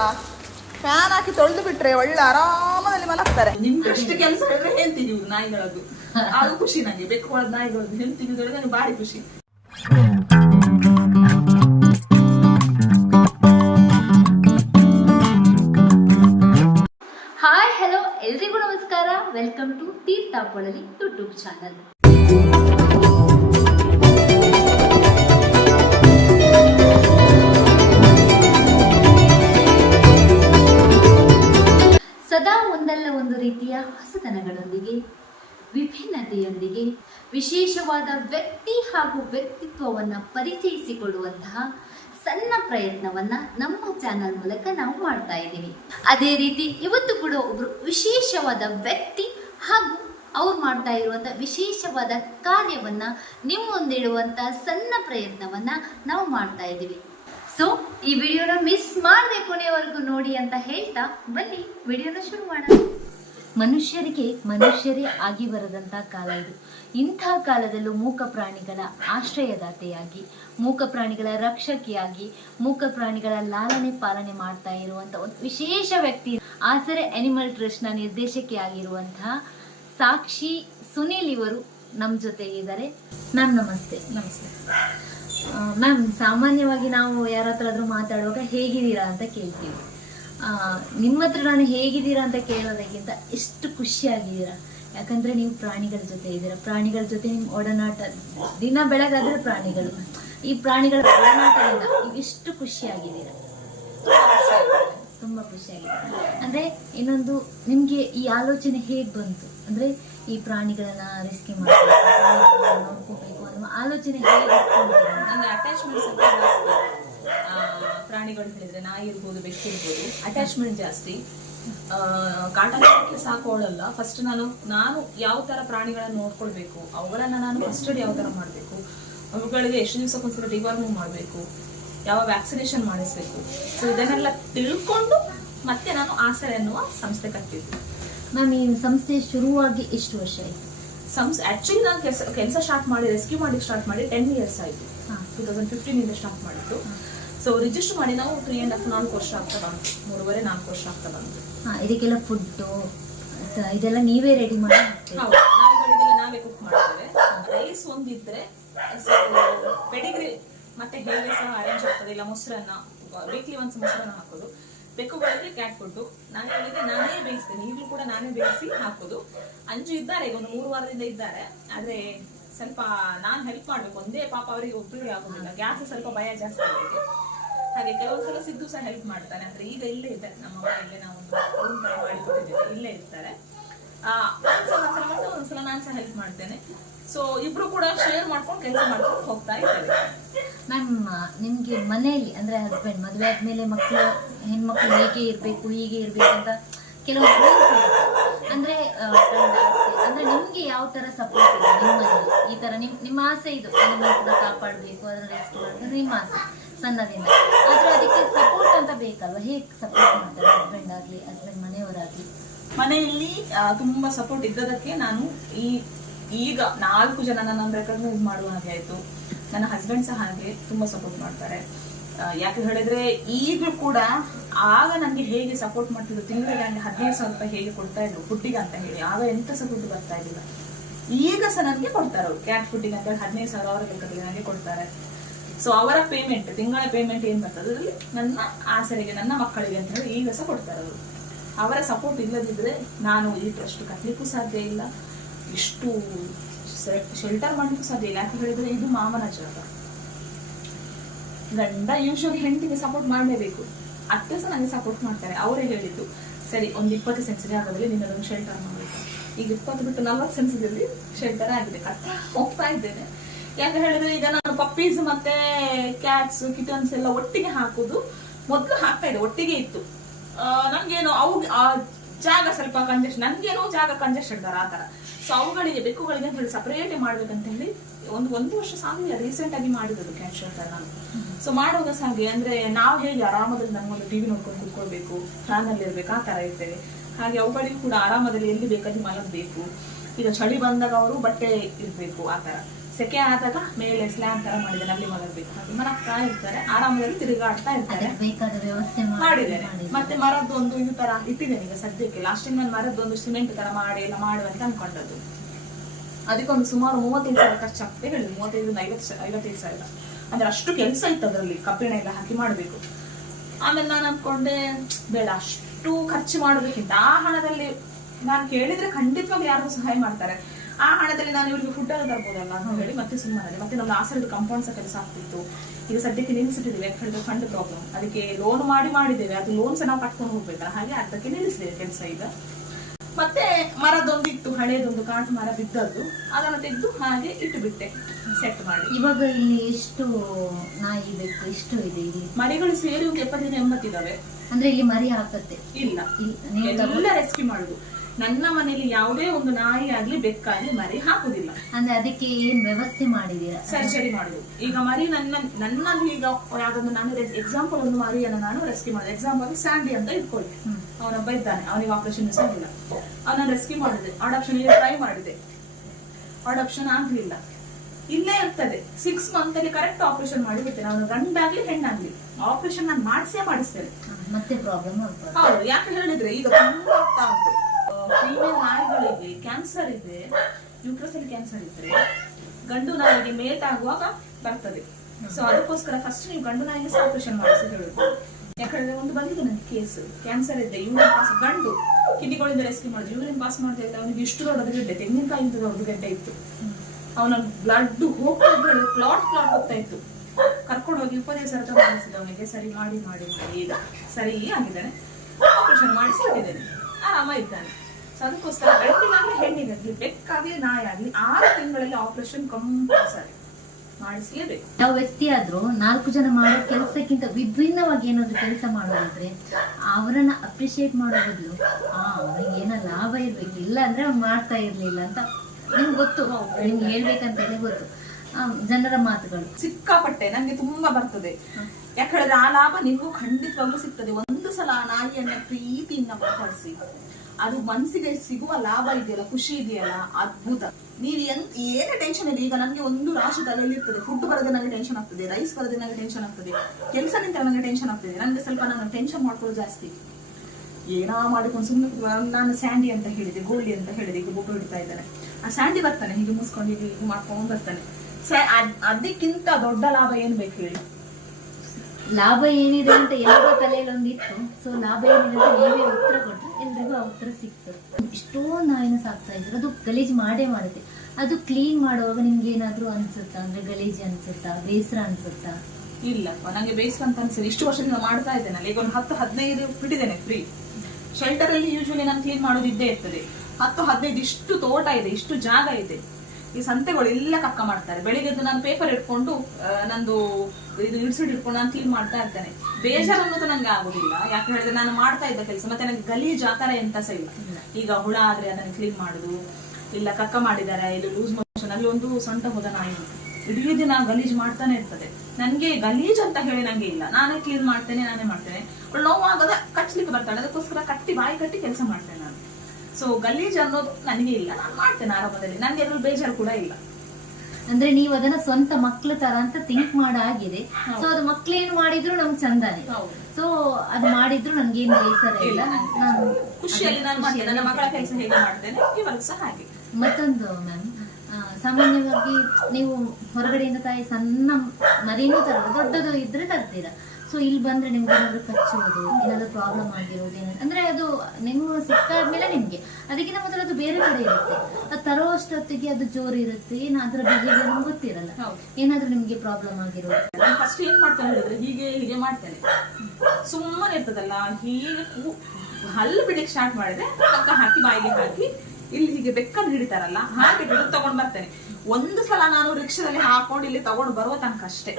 ಫ್ಯಾನ್ ಹಾಕಿ ತೊಳೆದು ಬಿಟ್ರೆ ಒಳ್ಳೆ ಆರಾಮದಲ್ಲಿ ಮಲಗ್ತಾರೆ. ನಿಮ್ಗೆ ಎಷ್ಟು ಕೆಲಸ ಹೇಳಿದ್ರೆ ಹೇಳ್ತೀನಿ. ಇವ್ರು ನಾಯಿಗಳದ್ದು ಅದು ಖುಷಿ ನಂಗೆ. ಬೆಕ್ಕುಗಳದ್ದು ನಾಯಿಗಳದ್ದು ಹೇಳ್ತೀನಿ ನನಗೆ ಭಾರಿ ಖುಷಿ. ಹಾಯ್, ಹಲೋ, ಎಲ್ರಿಗೂ ನಮಸ್ಕಾರ. Welcome to Theerthapolali YouTube channel. ಸದಾ ಒಂದಲ್ಲ ಒಂದು ರೀತಿಯ ಹೊಸತನಗಳೊಂದಿಗೆ, ವಿಭಿನ್ನತೆಯೊಂದಿಗೆ, ವಿಶೇಷವಾದ ವ್ಯಕ್ತಿ ಹಾಗೂ ವ್ಯಕ್ತಿತ್ವವನ್ನು ಪರಿಚಯಿಸಿಕೊಡುವಂತಹ ಸಣ್ಣ ಪ್ರಯತ್ನವನ್ನ ನಮ್ಮ ಚಾನಲ್ ಮೂಲಕ ನಾವು ಮಾಡ್ತಾ ಇದ್ದೀವಿ. ಅದೇ ರೀತಿ ಇವತ್ತು ಕೂಡ ಒಬ್ರು ವಿಶೇಷವಾದ ವ್ಯಕ್ತಿ ಹಾಗೂ ಅವ್ರು ಮಾಡ್ತಾ ಇರುವಂಥ ವಿಶೇಷವಾದ ಕಾರ್ಯವನ್ನ ನಿಮ್ಮ ಮುಂದಿಡುವಂಥ ಸಣ್ಣ ಪ್ರಯತ್ನವನ್ನ ನಾವು ಮಾಡ್ತಾ ಇದ್ದೀವಿ. ಸೊ ಈ ವಿಡಿಯೋನ ಮಿಸ್ ಮಾಡದೆ ಕೊನೆಯವರೆಗೂ ನೋಡಿ ಅಂತ ಹೇಳ್ತಾ ಬನ್ನಿ ವಿಡಿಯೋನ ಶುರು ಮಾಡೋಣ. ಮನುಷ್ಯರಿಗೆ ಮನುಷ್ಯರೇ ಆಗಿ ಬರದಂಥ ಕಾಲ ಇದು. ಇಂಥ ಕಾಲದಲ್ಲೂ ಮೂಕ ಪ್ರಾಣಿಗಳ ಆಶ್ರಯದಾತೆಯಾಗಿ, ಮೂಕ ಪ್ರಾಣಿಗಳ ರಕ್ಷಕಿಯಾಗಿ, ಮೂಕ ಪ್ರಾಣಿಗಳ ಲಾಲನೆ ಪಾಲನೆ ಮಾಡ್ತಾ ಇರುವಂಥ ಒಂದು ವಿಶೇಷ ವ್ಯಕ್ತಿ, ಆಸರೆ ಅನಿಮಲ್ ಟ್ರಸ್ಟ್ನ ನಿರ್ದೇಶಕಿ ಆಗಿರುವಂತಹ ಸಾಕ್ಷಿ ಸುನೀಲ್ ಇವರು ನಮ್ಮ ಜೊತೆ ಇದ್ದಾರೆ. ಮ್ಯಾಮ್ ನಮಸ್ತೆ. ನಮಸ್ತೆ ಮ್ಯಾಮ್, ಸಾಮಾನ್ಯವಾಗಿ ನಾವು ಯಾರ ಹತ್ರ ಆದ್ರೂ ಮಾತಾಡುವಾಗ ಹೇಗಿದ್ದೀರಾ ಅಂತ ಕೇಳ್ತೀವಿ. ನಿಮ್ಮ ಹತ್ರ ನಾನು ಹೇಗಿದ್ದೀರಾ ಅಂತ ಕೇಳೋದಕ್ಕಿಂತ ಎಷ್ಟು ಖುಷಿಯಾಗಿದ್ದೀರಾ, ಯಾಕಂದ್ರೆ ನೀವು ಪ್ರಾಣಿಗಳ ಜೊತೆ ಇದ್ದೀರಾ. ಪ್ರಾಣಿಗಳ ಜೊತೆ ನಿಮ್ಮ ಒಡನಾಟ ದಿನ ಬೆಳಗಾದ್ರೆ ಪ್ರಾಣಿಗಳು, ಈ ಪ್ರಾಣಿಗಳ ಒಡನಾಟದಿಂದ ನೀವು ಎಷ್ಟು ಖುಷಿಯಾಗಿದ್ದೀರಾ? ತುಂಬಾ ಖುಷಿಯಾಗಿದ್ದೀರಾ. ಅಂದ್ರೆ ಇನ್ನೊಂದು, ನಿಮ್ಗೆ ಈ ಆಲೋಚನೆ ಹೇಗ್ ಬಂತು? ಅಂದ್ರೆ ಈ ಪ್ರಾಣಿಗಳನ್ನ ರೆಸ್ಕ್ಯೂ ಮಾಡಬೇಕು, ನೋಡ್ಕೋಬೇಕು ಅನ್ನೋ ಆಲೋಚನೆ ಹೇಗೆ? ನಂಗೆ ಅಟ್ಯಾಚ್ಮೆಂಟ್ಸ್ ಅಂತ ಜಾಸ್ತಿ. ಪ್ರಾಣಿಗಳು ಹೇಳಿದ್ರೆ ನಾಯಿ ಇರ್ಬೋದು, ಬೆಕ್ಕು ಇರ್ಬೋದು, ಅಟ್ಯಾಚ್ಮೆಂಟ್ ಜಾಸ್ತಿ. ಕಾಟಕ್ಕೆ ಸಾಕೋಳಲ್ಲ. ಫಸ್ಟ್ ನಾನು ಯಾವ ತರ ಪ್ರಾಣಿಗಳನ್ನ ನೋಡ್ಕೊಳ್ಬೇಕು, ಅವುಗಳನ್ನ ನಾನು ಕಸ್ಟಡಿ ಯಾವ ತರ ಮಾಡ್ಬೇಕು, ಅವುಗಳಿಗೆ ಎಷ್ಟು ದಿವಸಕ್ಕೊಂದ್ಸಲ ಡಿವಾರ್ಮಿಂಗ್ ಮಾಡಬೇಕು, ಯಾವ ವ್ಯಾಕ್ಸಿನೇಷನ್ ಮಾಡಿಸ್ಬೇಕು, ಸೊ ಇದನ್ನೆಲ್ಲ ತಿಳ್ಕೊಂಡು ಮತ್ತೆ ನಾನು ಆಸರೆ ಅನ್ನುವ ಸಂಸ್ಥೆ ಕಟ್ಟಿದ್ದೆ. ಮ್ಯಾಮ್, ಈ ಸಂಸ್ಥೆ ಶುರುವಾಗಿ ಎಷ್ಟು ವರ್ಷ ಆಯ್ತು? ಆಕ್ಚುಲಿ ನಾನು ಕೆಲಸ ಸ್ಟಾರ್ಟ್ ಮಾಡಿ, ರೆಸ್ಕ್ಯೂ ಮಾಡಿ ಸ್ಟಾರ್ಟ್ ಮಾಡಿ 10 years ಆಯ್ತು. 2015 ಇಂದ ಸ್ಟಾರ್ಟ್ ಮಾಡಿದ್ದು. ಸೊ ರಿಜಿಸ್ಟರ್ ಮಾಡಿ ನಾವು 3.5-4 ವರ್ಷ ಆಗ್ತಾ ಬಂತು. 3.5-4 ವರ್ಷ ಆಗ್ತಾ ಬಂತು. ಇದಕ್ಕೆಲ್ಲ ಫುಡ್ಡು ಇದೆಲ್ಲ ನೀವೇ ರೆಡಿ ಮಾಡಿ? ಹೌದು, ನಾಯಿಗಳಿಗೆಲ್ಲ ನಾವೇ ಕುಕ್ ಮಾಡ್ತೇವೆ. ರೈಸ್ ಒಂದಿದ್ರೆ ಪೆಡಿಗ್ರಿ ಮತ್ತೆ ಹೇಗೆ ಸಹ ಅರೇಂಜ್ ಆಗ್ತದೆ. ಇಲ್ಲ ಮೊಸರನ್ನ ವೀಕ್ಲಿ ಒನ್ಸ್ ಮೊಸರನ್ನ ಹಾಕೋದು. ಬೆಕ್ಕುಗಳಿಗೆ ಕ್ಯಾಟ್ ಫುಡ್, ನಾಯಿಗಳಿಗೆ ನಾನೇ ಬೇಯಿಸ್ತೇನೆ. ಈಗಲೂ ಕೂಡ ನಾನೇ ಬೇಯಿಸಿ ಹಾಕೋದು. ಅಂಜು ಇದ್ದಾರೆ, ಈಗ ಒಂದು 3 ವಾರದಿಂದ ಇದ್ದಾರೆ. ಆದ್ರೆ ಸ್ವಲ್ಪ ನಾನು ಹೆಲ್ಪ್ ಮಾಡ್ಬೇಕು. ಒಂದೇ ಪಾಪ ಅವರಿಗೆ ಒಬ್ಬರಿಗೆ ಆಗೋದಿಲ್ಲ. ಗ್ಯಾಸ್ ಸ್ವಲ್ಪ ಭಯ ಜಾಸ್ತಿ ಆಗಿದೆ. ಹಾಗೆ ಕೆಲವೊಂದ್ಸಲ ಸಿದ್ದು ಸಹ ಹೆಲ್ಪ್ ಮಾಡ್ತಾನೆ. ಅಂದ್ರೆ ಈಗ ಇಲ್ಲೇ ಇದ್ದಾರೆ ನಮ್ಮ ಮನೆಯಲ್ಲೇ, ನಾವು ಒಂದು ರೂಮ್ ತರ ಮಾಡಿಕೊಟ್ಟಿದ್ದೇವೆ, ಇಲ್ಲೇ ಇರ್ತಾರೆ. ಒಂದ್ಸಲ ನಾನು ಸಹ ಹೆಲ್ಪ್ ಮಾಡ್ತೇನೆ. ಸೊ ಇಬ್ರು ಕೂಡ ಶೇರ್ ಮಾಡ್ಕೊಂಡು ಕೆಲಸ ಮಾಡ್ಕೊಂಡು ಹೋಗ್ತಾ ಇದ್ದೇವೆ. ಮ್ಯಾಮ್, ನಿಮ್ಗೆ ಮನೆಯಲ್ಲಿ ಅಂದ್ರೆ ಹಸ್ಬೆಂಡ್ ಮದುವೆ ಆದ್ಮೇಲೆ ಹೆಣ್ಮಕ್ಳು ಹೇಗೆ ಇರ್ಬೇಕು, ಹೀಗೆ ಇರ್ಬೇಕು ಅಂತ ಕೆಲವು ಅಂದ್ರೆ ಅಂದ್ರೆ ನಿಮ್ಗೆ ಯಾವ ತರ ಸಪೋರ್ಟ್ ಇದೆ ನಿಮ್ಮಲ್ಲಿ? ಈ ತರ ನಿಮ್ಮ ಆಸೆ ಇದು, ಕಾಪಾಡ್ಬೇಕು, ಅದನ್ನ ರೆಸ್ಟ್ ಮಾಡೋದು ನಿಮ್ಮ ಆಸೆ ಸಣ್ಣದಿಂದ. ಆದ್ರೆ ಅದಕ್ಕೆ ಸಪೋರ್ಟ್ ಅಂತ ಬೇಕಲ್ವಾ? ಹೇಗೆ ಸಪೋರ್ಟ್ ಮಾಡ್ತಾರೆ ಹಸ್ಬೆಂಡ್ ಮನೆಯವರಾಗ್ಲಿ? ಮನೆಯಲ್ಲಿ ತುಂಬಾ ಸಪೋರ್ಟ್ ಇದ್ದದಕ್ಕೆ ನಾನು ಈಗ 4 ಜನ ನನ್ನ ರೆಕಗ್ನೈಸ್ ಮಾಡುವ ಹಾಗೆ ಆಯ್ತು. ನನ್ನ ಹಸ್ಬೆಂಡ್ ಸಹ ಹಾಗೆ ತುಂಬಾ ಸಪೋರ್ಟ್ ಮಾಡ್ತಾರೆ. ಯಾಕೆ ಹೇಳಿದ್ರೆ ಈಗಲೂ ಕೂಡ ಆಗ ನನಗೆ ಹೇಗೆ ಸಪೋರ್ಟ್ ಮಾಡ್ತಿದ್ರು, ತಿಂಗಳಿಗೆ ನನಗೆ 15,000 ರೂಪಾಯಿ ಹೇಗೆ ಕೊಡ್ತಾ ಇದ್ರು ಫುಡ್ಡಿಗೆ ಅಂತ ಹೇಳಿ, ಆಗ ಎಂತ ಸಪೋರ್ಟ್ ಬರ್ತಾ ಇರಲಿಲ್ಲ. ಈಗ ಸಹ ನನಗೆ ಕೊಡ್ತಾರೆ. ಅವ್ರು ಕ್ಯಾಟ್ ಫುಡ್ಡಿಗೆ ಅಂತ ಹೇಳಿ 15,000 ಅವರ ಲೆಕ್ಕದಲ್ಲಿ ನನಗೆ ಕೊಡ್ತಾರೆ. ಸೊ ಅವರ ಪೇಮೆಂಟ್, ತಿಂಗಳ ಪೇಮೆಂಟ್ ಏನ್ ಬರ್ತದೆ ಅದರಲ್ಲಿ ನನ್ನ ಆಸರೆಗೆ, ನನ್ನ ಮಕ್ಕಳಿಗೆ ಅಂತ ಹೇಳಿ ಈಗ ಸಹ ಕೊಡ್ತಾರೆ ಅವರು. ಅವರ ಸಪೋರ್ಟ್ ಇಲ್ಲದಿದ್ರೆ ನಾನು ಅಷ್ಟು ಕಟ್ಟಲಿಕ್ಕೂ ಸಾಧ್ಯ ಇಲ್ಲ, ಇಷ್ಟು ಶೆಲ್ಟರ್ ಮಾಡ್ಲಿಕ್ಕೂ ಸಾಧ್ಯ ಇಲ್ಲ. ಯಾಕೆ ಹೇಳಿದ್ರೆ ಇದು ಮಾಮನ ಜಾಗ. ಗಂಡ ಯೂಶುವಲಿ ಹೆಂಡತಿಗೆ ಸಪೋರ್ಟ್ ಮಾಡಲೇಬೇಕು, ಅತ್ತೆ ಸಹ ನನಗೆ ಸಪೋರ್ಟ್ ಮಾಡ್ತಾರೆ. ಅವರೇ ಹೇಳಿದ್ದು, ಸರಿ ಒಂದು 20 ಸೆನ್ಸ್ ಜಾಗದಲ್ಲಿ ನಿನ್ನದೊಂದು ಶೆಲ್ಟರ್ ಮಾಡಬೇಕು. ಈಗ 20 ಬಿಟ್ಟು 40 ಸೆನ್ಸ್ಗಳಲ್ಲಿ ಶೆಲ್ಟರ್ ಆಗಿದೆ, ಕಟ್ಟ ಹೋಗ್ತಾ ಇದ್ದೇನೆ. ಯಾಕೆ ಹೇಳಿದ್ರೆ ಈಗ ನಾನು ಪಪ್ಪೀಸ್ ಮತ್ತೆ ಕ್ಯಾಟ್ಸ್ ಕಿಟನ್ಸ್ ಎಲ್ಲ ಒಟ್ಟಿಗೆ ಹಾಕುದು ಮೊದಲು ಹಾಕ್ತಾ ಇದ್ದೆ, ಒಟ್ಟಿಗೆ ಇತ್ತು. ನನ್ಗೇನೋ ಅವು ಜಾಗ ಸ್ವಲ್ಪ ಕಂಜೆಸ್ಟ್, ನನ್ಗೇನೋ ಜಾಗ ಕಂಜೆಸ್ಟ್ ಇಡ್ತಾರೆ ಆ ತರ. ಸೊ ಅವುಗಳಿಗೆ ಬೆಕ್ಕುಗಳಿಗೆ ಅಂತ ಹೇಳಿ ಸಪರೇಟ್ ಮಾಡ್ಬೇಕಂತ ಹೇಳಿ ಒಂದು ವರ್ಷ ಸಾಗಿಲ್ಲ, ರೀಸೆಂಟ್ ಆಗಿ ಮಾಡಿರೋದು ಕ್ಯಾಟ್ ಶೆಲ್ಟರ್ ನಾನು. ಸೊ ಮಾಡುವಾಗ ಸಾಗೆ ಅಂದ್ರೆ ನಾವು ಹೇಗೆ ಆರಾಮದಲ್ಲಿ ನಮ್ಗೊಂದು ಟಿವಿ ನೋಡ್ಕೊಂಡು ಕುತ್ಕೊಳ್ಬೇಕು, ಫ್ಯಾನ್ ಅಲ್ಲಿ ಇರ್ಬೇಕು, ಆ ತರ ಇರ್ತೇವೆ. ಹಾಗೆ ಅವುಗಳಿಗೂ ಕೂಡ ಆರಾಮದಲ್ಲಿ ಎಲ್ಲಿ ಬೇಕಾದ್ರೂ ಮಲಗಬೇಕು. ಈಗ ಚಳಿ ಬಂದಾಗ ಅವರು ಬಟ್ಟೆ ಇರ್ಬೇಕು, ಆ ತರ. ಸೆಕೆ ಆದಾಗ ಮೇಲೆ ಸ್ಲ್ಯಾಮ್ ತರ ಮಾಡಿದ್ದೇನೆ, ಅಲ್ಲಿ ಮಲಗಬೇಕು. ಹಾಗೆ ಮಲಗ್ತಾ ಇರ್ತಾರೆ, ಆರಾಮದಲ್ಲಿ ತಿರುಗಾಡ್ತಾ ಇರ್ತಾರೆ, ಬೇಕಾದ ವ್ಯವಸ್ಥೆ ಮಾಡಿದ್ದೇನೆ. ಮತ್ತೆ ಮರದ್ದೊಂದು ಈ ತರ ಇಟ್ಟಿದ್ದೇನೆ ಈಗ ಸದ್ಯಕ್ಕೆ. ಲಾಸ್ಟ್ ಟೈಮ್ ನಾನು ಮರದ್ದೊಂದು ಸಿಮೆಂಟ್ ತರ ಮಾಡಿ ಎಲ್ಲ ಮಾಡುವಂತ ಅನ್ಕೊಂಡದ್ದು. ಅದಕ್ಕೊಂದು ಸುಮಾರು 35,000 ಖರ್ಚಾಗ್ತದೆ ಹೇಳಿದ್ರು, 35,000-55,000. ಅಂದ್ರೆ ಅಷ್ಟು ಕೆಲಸ ಇತ್ತು ಅದರಲ್ಲಿ, ಕಬ್ಬಿಣ ಎಲ್ಲ ಹಾಕಿ ಮಾಡಬೇಕು. ಆಮೇಲೆ ನಾನು ಅನ್ಕೊಂಡೆ ಬೇಡ, ಅಷ್ಟು ಖರ್ಚು ಮಾಡೋದಕ್ಕಿಂತ ಆ ಹಣದಲ್ಲಿ ನಾನು ಕೇಳಿದ್ರೆ ಖಂಡಿತವಾಗಿ ಯಾರು ಸಹಾಯ ಮಾಡ್ತಾರೆ. ಆ ಹಣದಲ್ಲಿ ನಾನು ಇವ್ರಿಗೆ ಫುಡ್ ಎಲ್ಲ ತರ್ಬೋದಲ್ಲ ಅಂತ ಹೇಳಿ ಮತ್ತೆ ಸುಮ್ಮನೆ. ಮತ್ತೆ ನಮ್ಮ ಆಸರದ ಕಾಂಪೌಂಡ್ ಸಹ ಕೆಲಸ ಆಗ್ತಿತ್ತು. ಈಗ ಸದ್ಯಕ್ಕೆ ನಿಲ್ಲಿಸಿಟ್ಟಿದ್ದೇವೆ, ಯಾಕೆ ಹೇಳಿದ್ರೆ ಫಂಡ್ ಪ್ರಾಬ್ಲಮ್. ಅದಕ್ಕೆ ಲೋನ್ ಮಾಡಿದ್ದೇವೆ, ಅದು ಲೋನ್ ಸಹ ನಾವು ಕಟ್ಕೊಂಡು ಹೋಗ್ಬೇಕಲ್ಲ, ಹಾಗೆ ಅರ್ಧಕ್ಕೆ ನಿಲ್ಲಿಸಿದ್ದೇವೆ ಕೆಲಸ ಈಗ. ಮತ್ತೆ ಮರದೊಂದು ಇತ್ತು, ಹಳೇದೊಂದು ಕಾಟು ಮರ ಬಿದ್ದದ್ದು, ಅದನ್ನು ತೆಗೆದು ಹಾಗೆ ಇಟ್ಟು ಬಿಟ್ಟೆ ಸೆಟ್ ಮಾಡಿ. ಇವಾಗ ಇಲ್ಲಿ ಎಷ್ಟು ನಾಯಿ ಬೇಕು, ಎಷ್ಟು ಇದೆ ಇಲ್ಲಿ ಮರಿಗಳು ಸೇರಿ ಒಂದು 70-80 ಇದಾವೆ. ಅಂದ್ರೆ ಇಲ್ಲಿ ಮರಿ ಹಾಕತ್ತೆ ಇಲ್ಲ, ಎಲ್ಲ ರೆಸ್ಕ್ಯೂ ಮಾಡುದು. ನನ್ನ ಮನೆಯಲ್ಲಿ ಯಾವುದೇ ಒಂದು ನಾಯಿ ಆಗ್ಲಿ ಬೆಕ್ಕಾಗ್ಲಿ ಮರಿ ಹಾಕುದಿಲ್ಲ. ಅಂದ್ರೆ ಅದಕ್ಕೆ ಏನ್ ವ್ಯವಸ್ಥೆ ಮಾಡಿದೀರಾ? ಸರ್ಜರಿ ಮಾಡುದು. ಈಗ ಮರಿ ನನ್ನಲ್ಲಿ ಈಗ ಯಾವ್ದೊಂದು ನಾನು ಎಕ್ಸಾಂಪಲ್ ಒಂದು ಮರಿಯನ್ನು ನಾನು ರೆಸ್ಕ್ಯೂ ಮಾಡಿದೆ. ಎಕ್ಸಾಂಪಲ್ ಸ್ಯಾಂಡಿ ಅಂತ ಇಟ್ಕೊಳ್ಳಿ, ಅವನೊಬ್ಬ ಇದ್ದಾನೆ, ಅವನಿಗೆ ಆಪರೇಷನ್ ಸಹ ಇಲ್ಲ. ಅವನನ್ನು ರೆಸ್ಕ್ಯೂ ಮಾಡಿದೆ, ಅಡಾಪ್ಷನ್ ಟ್ರೈ ಮಾಡಿದೆ, ಅಡಾಪ್ಷನ್ ಆಗ್ಲಿಲ್ಲ. ಇಲ್ಲೇ ಇರ್ತದೆ 6 ಮಂತ್ ಅಲ್ಲಿ ಕರೆಕ್ಟ್ ಆಪರೇಷನ್ ಮಾಡಿಬಿಡ್ತೇನೆ. ಅವನು ಗಂಡಾಗ್ಲಿ ಹೆಣ್ಣಾಗ್ಲಿ ಆಪರೇಷನ್ ನಾನು ಮಾಡಿಸ್ತೇನೆ. ಮತ್ತೆ ಪ್ರಾಬ್ಲಮ್ ಹೌದು. ಯಾಕೆ ಹೇಳಿದ್ರೆ ಈಗ ತುಂಬಾ ಆಗ್ತಾ ಉಂಟು, ಫೀಮೇಲ್ ನಾಯಿಗಳಿಗೆ ಕ್ಯಾನ್ಸರ್ ಇದೆ, ಯೂಟ್ರಸ್ ಅಲ್ಲಿ ಕ್ಯಾನ್ಸರ್ ಇದ್ರೆ ಗಂಡು ನಾಯಿಗೆ ಮೇಟ್ ಆಗುವಾಗ ಬರ್ತದೆ. ಸೊ ಅದಕ್ಕೋಸ್ಕರ ಫಸ್ಟ್ ನೀವು ಗಂಡು ನಾಯಿಗೆ ಸಹ ಆಪರೇಷನ್ ಮಾಡಿಸಿ ಹೇಳುದು. ಯಾಕಂದ್ರೆ ಒಂದು ಬಂದಿದೆ ನನಗೆ ಕೇಸ್, ಕ್ಯಾನ್ಸರ್ ಇದೆ, ಯೂರಿನ್ ಪಾಸ್, ಗಂಡು ಕಿಡಿಗಳಿಂದ ರೆಸ್ಕ್ಯೂ ಮಾಡಿದ್ರು, ಯೂರಿನ್ ಪಾಸ್ ಮಾಡ್ತಾ ಇದ್ದ ಅವನಿಗೆ ಇಷ್ಟು ದೊಡ್ಡದು ಗೆಡ್ಡೆ, ತೆಂಗಿನಕಾಯಿ ದೊಡ್ಡದು ಗೆಡ್ಡೆ ಇತ್ತು. ಅವನ ಬ್ಲಡ್ ಹೋಗ್ತಾ ಇದ್ದು ಕ್ಲಾಟ್ ಹೋಗ್ತಾ ಇತ್ತು. ಕರ್ಕೊಂಡು ಹೋಗಿ ಉಪದೇಶ ಮಾಡಿಸಿದ ಅವನಿಗೆ, ಸರಿ ಮಾಡಿ ಈಗ ಸರಿ ಆಗಿದ್ದಾನೆ, ಆಪರೇಷನ್ ಮಾಡಿಸಿ ಇಟ್ಟಿದ್ದೇನೆ, ಆರಾಮ ಇದ್ದಾನೆ. ಸೊ ಅದಕ್ಕೋಸ್ಕರ ಗಂಡಿಗಾಗ್ಲಿ ಹೆಣ್ಣಿಗಾಗ್ಲಿ ಬೆಕ್ಕಾಗ್ಲಿ ನಾಯಿ ಆಗ್ಲಿ 6 ತಿಂಗಳಲ್ಲಿ ಆಪರೇಷನ್ ಕಂಪಲ್ಸರಿ ಮಾಡಿಸಲೇಬೇಕು. ಯಾವ ವ್ಯಕ್ತಿ ಆದ್ರೂ 4 ಜನ ಮಾಡೋ ಕೆಲಸಕ್ಕಿಂತ ವಿಭಿನ್ನವಾಗಿ ಏನಾದ್ರು ಕೆಲಸ ಮಾಡೋದಿದ್ರೆ ಅವರನ್ನ ಅಪ್ರಿಶಿಯೇಟ್ ಮಾಡೋ ಬದಲು ಅವ್ರಿಗೆ ಏನೋ ಲಾಭ ಇರ್ಬೇಕು, ಇಲ್ಲ ಅಂದ್ರೆ ಅವ್ನು ಮಾಡ್ತಾ ಇರ್ಲಿಲ್ಲ ಅಂತ ನಿಮ್ಗೆ ಗೊತ್ತು, ನಿಮ್ಗೆ ಹೇಳ್ಬೇಕಂತೇಳಿ ಗೊತ್ತು. ಜನರ ಮಾತುಗಳು ಸಿಕ್ಕಾಪಟ್ಟೆ ನಂಗೆ ತುಂಬಾ ಬರ್ತದೆ. ಯಾಕೆ ಹೇಳಿದ್ರೆ ಆ ಲಾಭ ನಿಮ್ಗೂ ಖಂಡಿತವಾಗ್ಲೂ ಸಿಗ್ತದೆ. ಒಂದು ಸಲ ಆ ನಾಯಿಯನ್ನ ಪ್ರೀತಿಯಿಂದ ಮಾತಾಡಿಸಿ, ಅದು ಮನಸ್ಸಿಗೆ ಸಿಗುವ ಲಾಭ ಇದೆಯಲ್ಲ, ಖುಷಿ ಇದೆಯಲ್ಲ, ಅದ್ಭುತ. ನೀವು ಏನೇ ಟೆನ್ಷನ್ ಇದೆ, ಈಗ ನನಗೆ ಒಂದು ರಾಶಿ ತಲೆಯಲ್ಲಿ ಇರ್ತದೆ, ಫುಡ್ ಬರದೆ ನನಗೆ ಟೆನ್ಷನ್ ಆಗ್ತದೆ, ರೈಸ್ ಬರದೆ ನನಗೆ ಟೆನ್ಷನ್ ಆಗ್ತದೆ, ಕೆಲಸ ನಿಂತ ನನಗೆ ಟೆನ್ಷನ್ ಆಗ್ತದೆ. ನನಗೆ ಸ್ವಲ್ಪ ನಾನು ಟೆನ್ಷನ್ ಮಾಡ್ಕೊಳ್ಳೋದು ಜಾಸ್ತಿ. ಏನಾ ಮಾಡಿಕೊಂಡು ಸುಮ್ಮನೆ ನಾನು ಸ್ಯಾಂಡಿ ಅಂತ ಹೇಳಿದೆ, ಗೋಲ್ಡಿ ಅಂತ ಹೇಳಿದೆ, ಈಗ ಬೊಬ್ಬೆ ಹಿಡಿತಾ ಇದ್ದಾನೆ. ಆ ಸ್ಯಾಂಡಿ ಬರ್ತಾನೆ, ಹೀಗೆ ಮುಸ್ಕೊಂಡು ಹೀಗೆ ಮಾಡ್ಕೊಂಡು ಬರ್ತಾನೆ. ಅದಕ್ಕಿಂತ ದೊಡ್ಡ ಲಾಭ ಏನ್ ಬೇಕು ಹೇಳಿ? ಲಾಭ ಏನಿದೆ ಅಂತ ಎಲ್ಲರ ತಲೆಯಲ್ಲಿ ಒಂದಿತ್ತು. ಸೊ ಲಾಭ ಏನಿದೆ ಅಂತ ನೀವೇ ಉತ್ತರ ಕೊಟ್ಟರೆ ಎಲ್ರಿಗೂ ಆ ಉತ್ತರ ಸಿಗ್ತದೆ. ಎಷ್ಟೋ ನಾಯಿನ ಸಾಕ್ತಾ ಇದ್ರು, ಅದು ಗಲೀಜ್ ಮಾಡುತ್ತೆ. ಅದು ಕ್ಲೀನ್ ಮಾಡುವಾಗ ನಿಮ್ಗೆ ಏನಾದ್ರು ಅನ್ಸುತ್ತಾ, ಅಂದ್ರೆ ಗಲೀಜ್ ಅನ್ಸುತ್ತಾ, ಬೇಸರ ಅನ್ಸುತ್ತಾ? ಇಲ್ಲಪ್ಪ, ನಂಗೆ ಬೇಸರ ಅಂತ ಅನ್ಸಿದೆ. ಇಷ್ಟು ವರ್ಷದಿಂದ ಮಾಡ್ತಾ ಇದ್ದೇನಲ್ಲ, ಈಗ ಒಂದು 10-15 ಬಿಟ್ಟಿದ್ದೇನೆ ಫ್ರೀ. ಶೆಲ್ಟರ್ ಅಲ್ಲಿ ಯೂಶುವಲಿ ನಾನು ಕ್ಲೀನ್ ಮಾಡೋದು ಇದ್ದೇ ಇರ್ತದೆ. 10-15 ಇಷ್ಟು ತೋಟ ಇದೆ, ಇಷ್ಟು ಜಾಗ ಇದೆ. ಈ ಸಂತೆಗಳು ಎಲ್ಲ ಕಕ್ಕ ಮಾಡ್ತಾರೆ. ಬೆಳಿಗ್ಗೆದ್ದು ನಾನು ಪೇಪರ್ ಇಟ್ಕೊಂಡು ನಂದು ಇದು ಇಡ್ಸಿಡ್ ಇಟ್ಕೊಂಡು ನಾನು ಕ್ಲೀನ್ ಮಾಡ್ತಾ ಇರ್ತೇನೆ. ಬೇಜಾರು ಅನ್ನೋದು ನಂಗೆ ಆಗುದಿಲ್ಲ. ಯಾಕೆ ಹೇಳಿದ್ರೆ ನಾನು ಮಾಡ್ತಾ ಇದ್ದ ಕೆಲಸ. ಮತ್ತೆ ನನಗೆ ಗಲೀಜ್ ಆತರ ಎಂತ ಸಹ ಇಲ್ಲ. ಈಗ ಹುಳ ಆದ್ರೆ ಅದನ್ನ ಕ್ಲೀನ್ ಮಾಡುದು, ಇಲ್ಲ ಕಕ್ಕ ಮಾಡಿದ್ದಾರೆ, ಇದು ಲೂಸ್ ಮೋಷನ್, ಅಲ್ಲಿ ಒಂದು ಸೊಂಟ ಹೋದ ನಾಯಿ ಇಡೀ ದಿನ ಗಲೀಜ್ ಮಾಡ್ತಾನೆ ಇರ್ತದೆ. ನನ್ಗೆ ಗಲೀಜ್ ಅಂತ ಹೇಳಿ ನಂಗೆ ಇಲ್ಲ, ನಾನೇ ಕ್ಲೀನ್ ಮಾಡ್ತೇನೆ, ನಾನೇ ಮಾಡ್ತೇನೆ. ನೋವಾಗದ ಕಚ್ಲಿಕ್ಕೆ ಬರ್ತಾಳೆ, ಅದಕ್ಕೋಸ್ಕರ ಬಾಯಿ ಕಟ್ಟಿ ಕೆಲಸ ಮಾಡ್ತೇನೆ ನಾನು. ಸೊ ಗಲೀಜ್ ಅನ್ನೋದು ನನಗೆ ಇಲ್ಲ, ನಾನು ಮಾಡ್ತೇನೆ ಆರಾಮದಲ್ಲಿ, ನನ್ಗೆ ಅದ್ರಲ್ಲಿ ಬೇಜಾರು ಕೂಡ ಇಲ್ಲ. ಅಂದ್ರೆ ನೀವು ಅದನ್ನ ಸ್ವಂತ ಮಕ್ಳ ತರ ಅಂತ ಥಿಂಕ್ ಮಾಡಾಗಿದೆ. ಸೊ ಅದು ಮಕ್ಳೇನು ಮಾಡಿದ್ರು ನಮ್ಗೆ ಚಂದಾನೆ. ಸೊ ಅದು ಮಾಡಿದ್ರು ನನ್ಗೇನು ಬೇಸರ ಇಲ್ಲ, ನಾನು ಖುಷಿಯಲ್ಲಿ ನಾನು ಮಾಡ್ತೇನೆ. ನನ್ನ ಮಕ್ಕಳ ಕೆಲಸ ಹೇಗೆ ಮಾಡ್ತೇನೆ ಇವಾಗ ಸಹ ಹಾಗೆ. ಮತ್ತೊಂದು ಮ್ಯಾಮ್, ಸಾಮಾನ್ಯವಾಗಿ ನೀವು ಹೊರಗಡೆಯಿಂದ ತಾಯಿ ಸಣ್ಣ ಮರಿನೂ ದೊಡ್ಡದು ಇದ್ರೆ ತರ್ತೀರಾ. ಸೊ ಇಲ್ಲಿ ಬಂದ್ರೆ ನಿಮ್ಗೆ ಏನಾದ್ರು ಕಚ್ಚುವುದು, ಏನಾದ್ರು ಪ್ರಾಬ್ಲಮ್ ಆಗಿರೋದು, ಅಂದ್ರೆ ಅದು ನಿಮ್ಗೆ ಸಿಕ್ಕಾದ್ಮೇಲೆ ನಿಮ್ಗೆ ಅದಕ್ಕಿಂತ ಮೊದಲು ಅದು ಬೇರೆ ಕಡೆ ಇರುತ್ತೆ. ಅದು ತರೋ ಅಷ್ಟೊತ್ತಿಗೆ ಅದು ಜೋರು ಇರುತ್ತೆ, ಅದರ ಬಿಹೇವಿಯರ್ ನಮ್ಗೆ ಗೊತ್ತಿರಲ್ಲ. ಏನಾದ್ರೂ ನಿಮ್ಗೆ ಪ್ರಾಬ್ಲಮ್ ಆಗಿರೋದು. ನಾನು ಫಸ್ಟ್ ಏನ್ ಮಾಡ್ತೇನೆ ಹೇಳಿದ್ರೆ ಹೀಗೆ ಮಾಡ್ತೇನೆ, ಸುಮ್ಮನೆ ಇರ್ತದಲ್ಲ ಹೀಗೆ ಹಲ್ಲು ಬಿಡಿಕ್ ಸ್ಟಾರ್ಟ್ ಮಾಡಿದ್ರೆ ಪಕ್ಕ ಹಾಕಿ ಬಾಯಿಗೆ ಹಾಕಿ ಇಲ್ಲಿ ಹೀಗೆ ಬೆಕ್ಕನ್ನು ಹಿಡಿತಾರಲ್ಲ ಹಾಗೆ ಹಿಡಿದು ತಗೊಂಡ್ ಬರ್ತೇನೆ. ಒಂದು ಸಲ ನಾನು ರಿಕ್ಷಾದಲ್ಲಿ ಹಾಕೊಂಡು ಇಲ್ಲಿ ತಗೊಂಡು ಬರುವ ತನಕ ಅಷ್ಟೇ.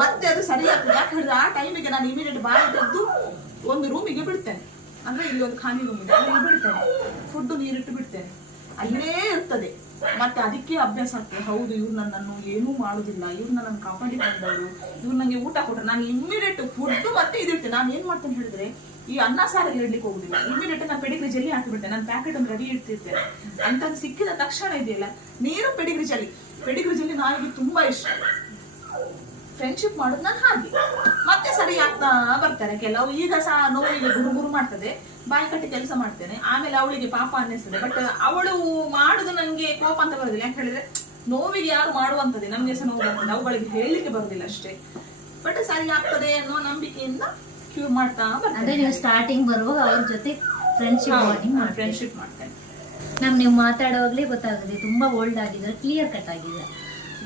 ಮತ್ತೆ ಅದು ಸರಿಯಾಗಿ ಯಾಕೆ ಹೇಳಿದ್ರೆ ಆ ಟೈಮಿಗೆ ನಾನು ಇಮಿಡಿಯೇಟ್ ಬಾಯಿ ತೆಗೆದು ಒಂದು ರೂಮಿಗೆ ಬಿಡ್ತೇನೆ. ಅಂದ್ರೆ ಇಲ್ಲಿ ಒಂದು ಖಾಲಿ ರೂಮ್ ಇದೆ, ಅಲ್ಲಿ ಬಿಡ್ತೇನೆ, ಫುಡ್ ನೀರಿಟ್ಟು ಬಿಡ್ತೇನೆ, ಅಲ್ಲೇ ಇರ್ತದೆ. ಮತ್ತೆ ಅದಕ್ಕೆ ಅಭ್ಯಾಸ ಆಗ್ತದೆ, ಹೌದು ಇವ್ರು ನನ್ನನ್ನು ಏನೂ ಮಾಡುದಿಲ್ಲ, ಇವ್ರು ನನ್ನನ್ನು ಕಾಪಾಡಿಕೊಂಡವರು, ಇವ್ರು ನಂಗೆ ಊಟ ಕೊಟ್ಟರು. ನಾನು ಇಮಿಡಿಯೇಟ್ ಫುಡ್ ಮತ್ತೆ ಇದಿರ್ತೇನೆ. ನಾನು ಏನ್ ಮಾಡ್ತೇನೆ ಹೇಳಿದ್ರೆ ಈ ಅನ್ನ ಸಾರಲ್ಲಿ ಇಡ್ಲಿಕ್ಕೆ ಹೋಗುದಿಲ್ಲ, ಇಮಿಡಿಯೇಟ್ ನಾನು ಪೆಡಿಗ್ರಿ ಜಲ್ಲಿ ಹಾಕಿಬಿಡ್ತೇನೆ. ನಾನು ಪ್ಯಾಕೆಟ್ ಒಂದು ರೆಡಿ ಇಡ್ತಿರ್ತೇನೆ. ಅಂತದ್ದು ಸಿಕ್ಕಿದ ತಕ್ಷಣ ಇದೆಯಲ್ಲ ನೀರು ಪೆಡಿಗ್ರಿ ಜಲ್ಲಿ ನಾವಿಗೆ ತುಂಬಾ ಇಷ್ಟ. ಫ್ರೆಂಡ್ಶಿಪ್ ಮಾಡೋದು ನಾನು ಹಾಗೆ ಮತ್ತೆ ಸರಿ ಆಗ್ತಾ ಬರ್ತಾರೆ. ಕೆಲವು ಈಗ ಸಹ ನೋವಿಗೆ ಗುರುಗುರು ಮಾಡ್ತದೆ, ಬಾಯಿ ಕಟ್ಟಿ ಕೆಲಸ ಮಾಡ್ತೇನೆ, ಆಮೇಲೆ ಅವಳಿಗೆ ಪಾಪ ಅನ್ನಿಸ್ತದೆ. ಬಟ್ ಅವಳು ಮಾಡುದು ನಂಗೆ ಕೋಪ ಅಂತ ಬರುದಿಲ್ಲ. ಯಾಕೆ ಹೇಳಿದ್ರೆ ನೋವಿಗೆ ಯಾರು ಮಾಡುವಂತದೆ, ನಮ್ಗೆ ಸಹ ನೋವು ಬರ್ತದೆ, ಅವುಗಳಿಗೆ ಹೇಳಲಿಕ್ಕೆ ಬರುದಿಲ್ಲ ಅಷ್ಟೇ. ಬಟ್ ಸರಿ ಆಗ್ತದೆ ಅನ್ನೋ ನಂಬಿಕೆಯಿಂದ ಕ್ಯೂರ್ ಮಾಡ್ತಾ ಅಂದ್ರೆ ನೀವು ಸ್ಟಾರ್ಟಿಂಗ್ ಬರುವಾಗ ಅವ್ರ ಜೊತೆ ಫ್ರೆಂಡ್ಶಿಪ್ ಮಾಡ್ತೇನೆ. ನೀವು ಮಾತಾಡುವಾಗ್ಲೇ ಗೊತ್ತಾಗುತ್ತೆ ತುಂಬಾ ಓಲ್ಡ್ ಆಗಿದ್ರೆ, ಕ್ಲಿಯರ್ ಕಟ್ ಆಗಿದ್ರೆ.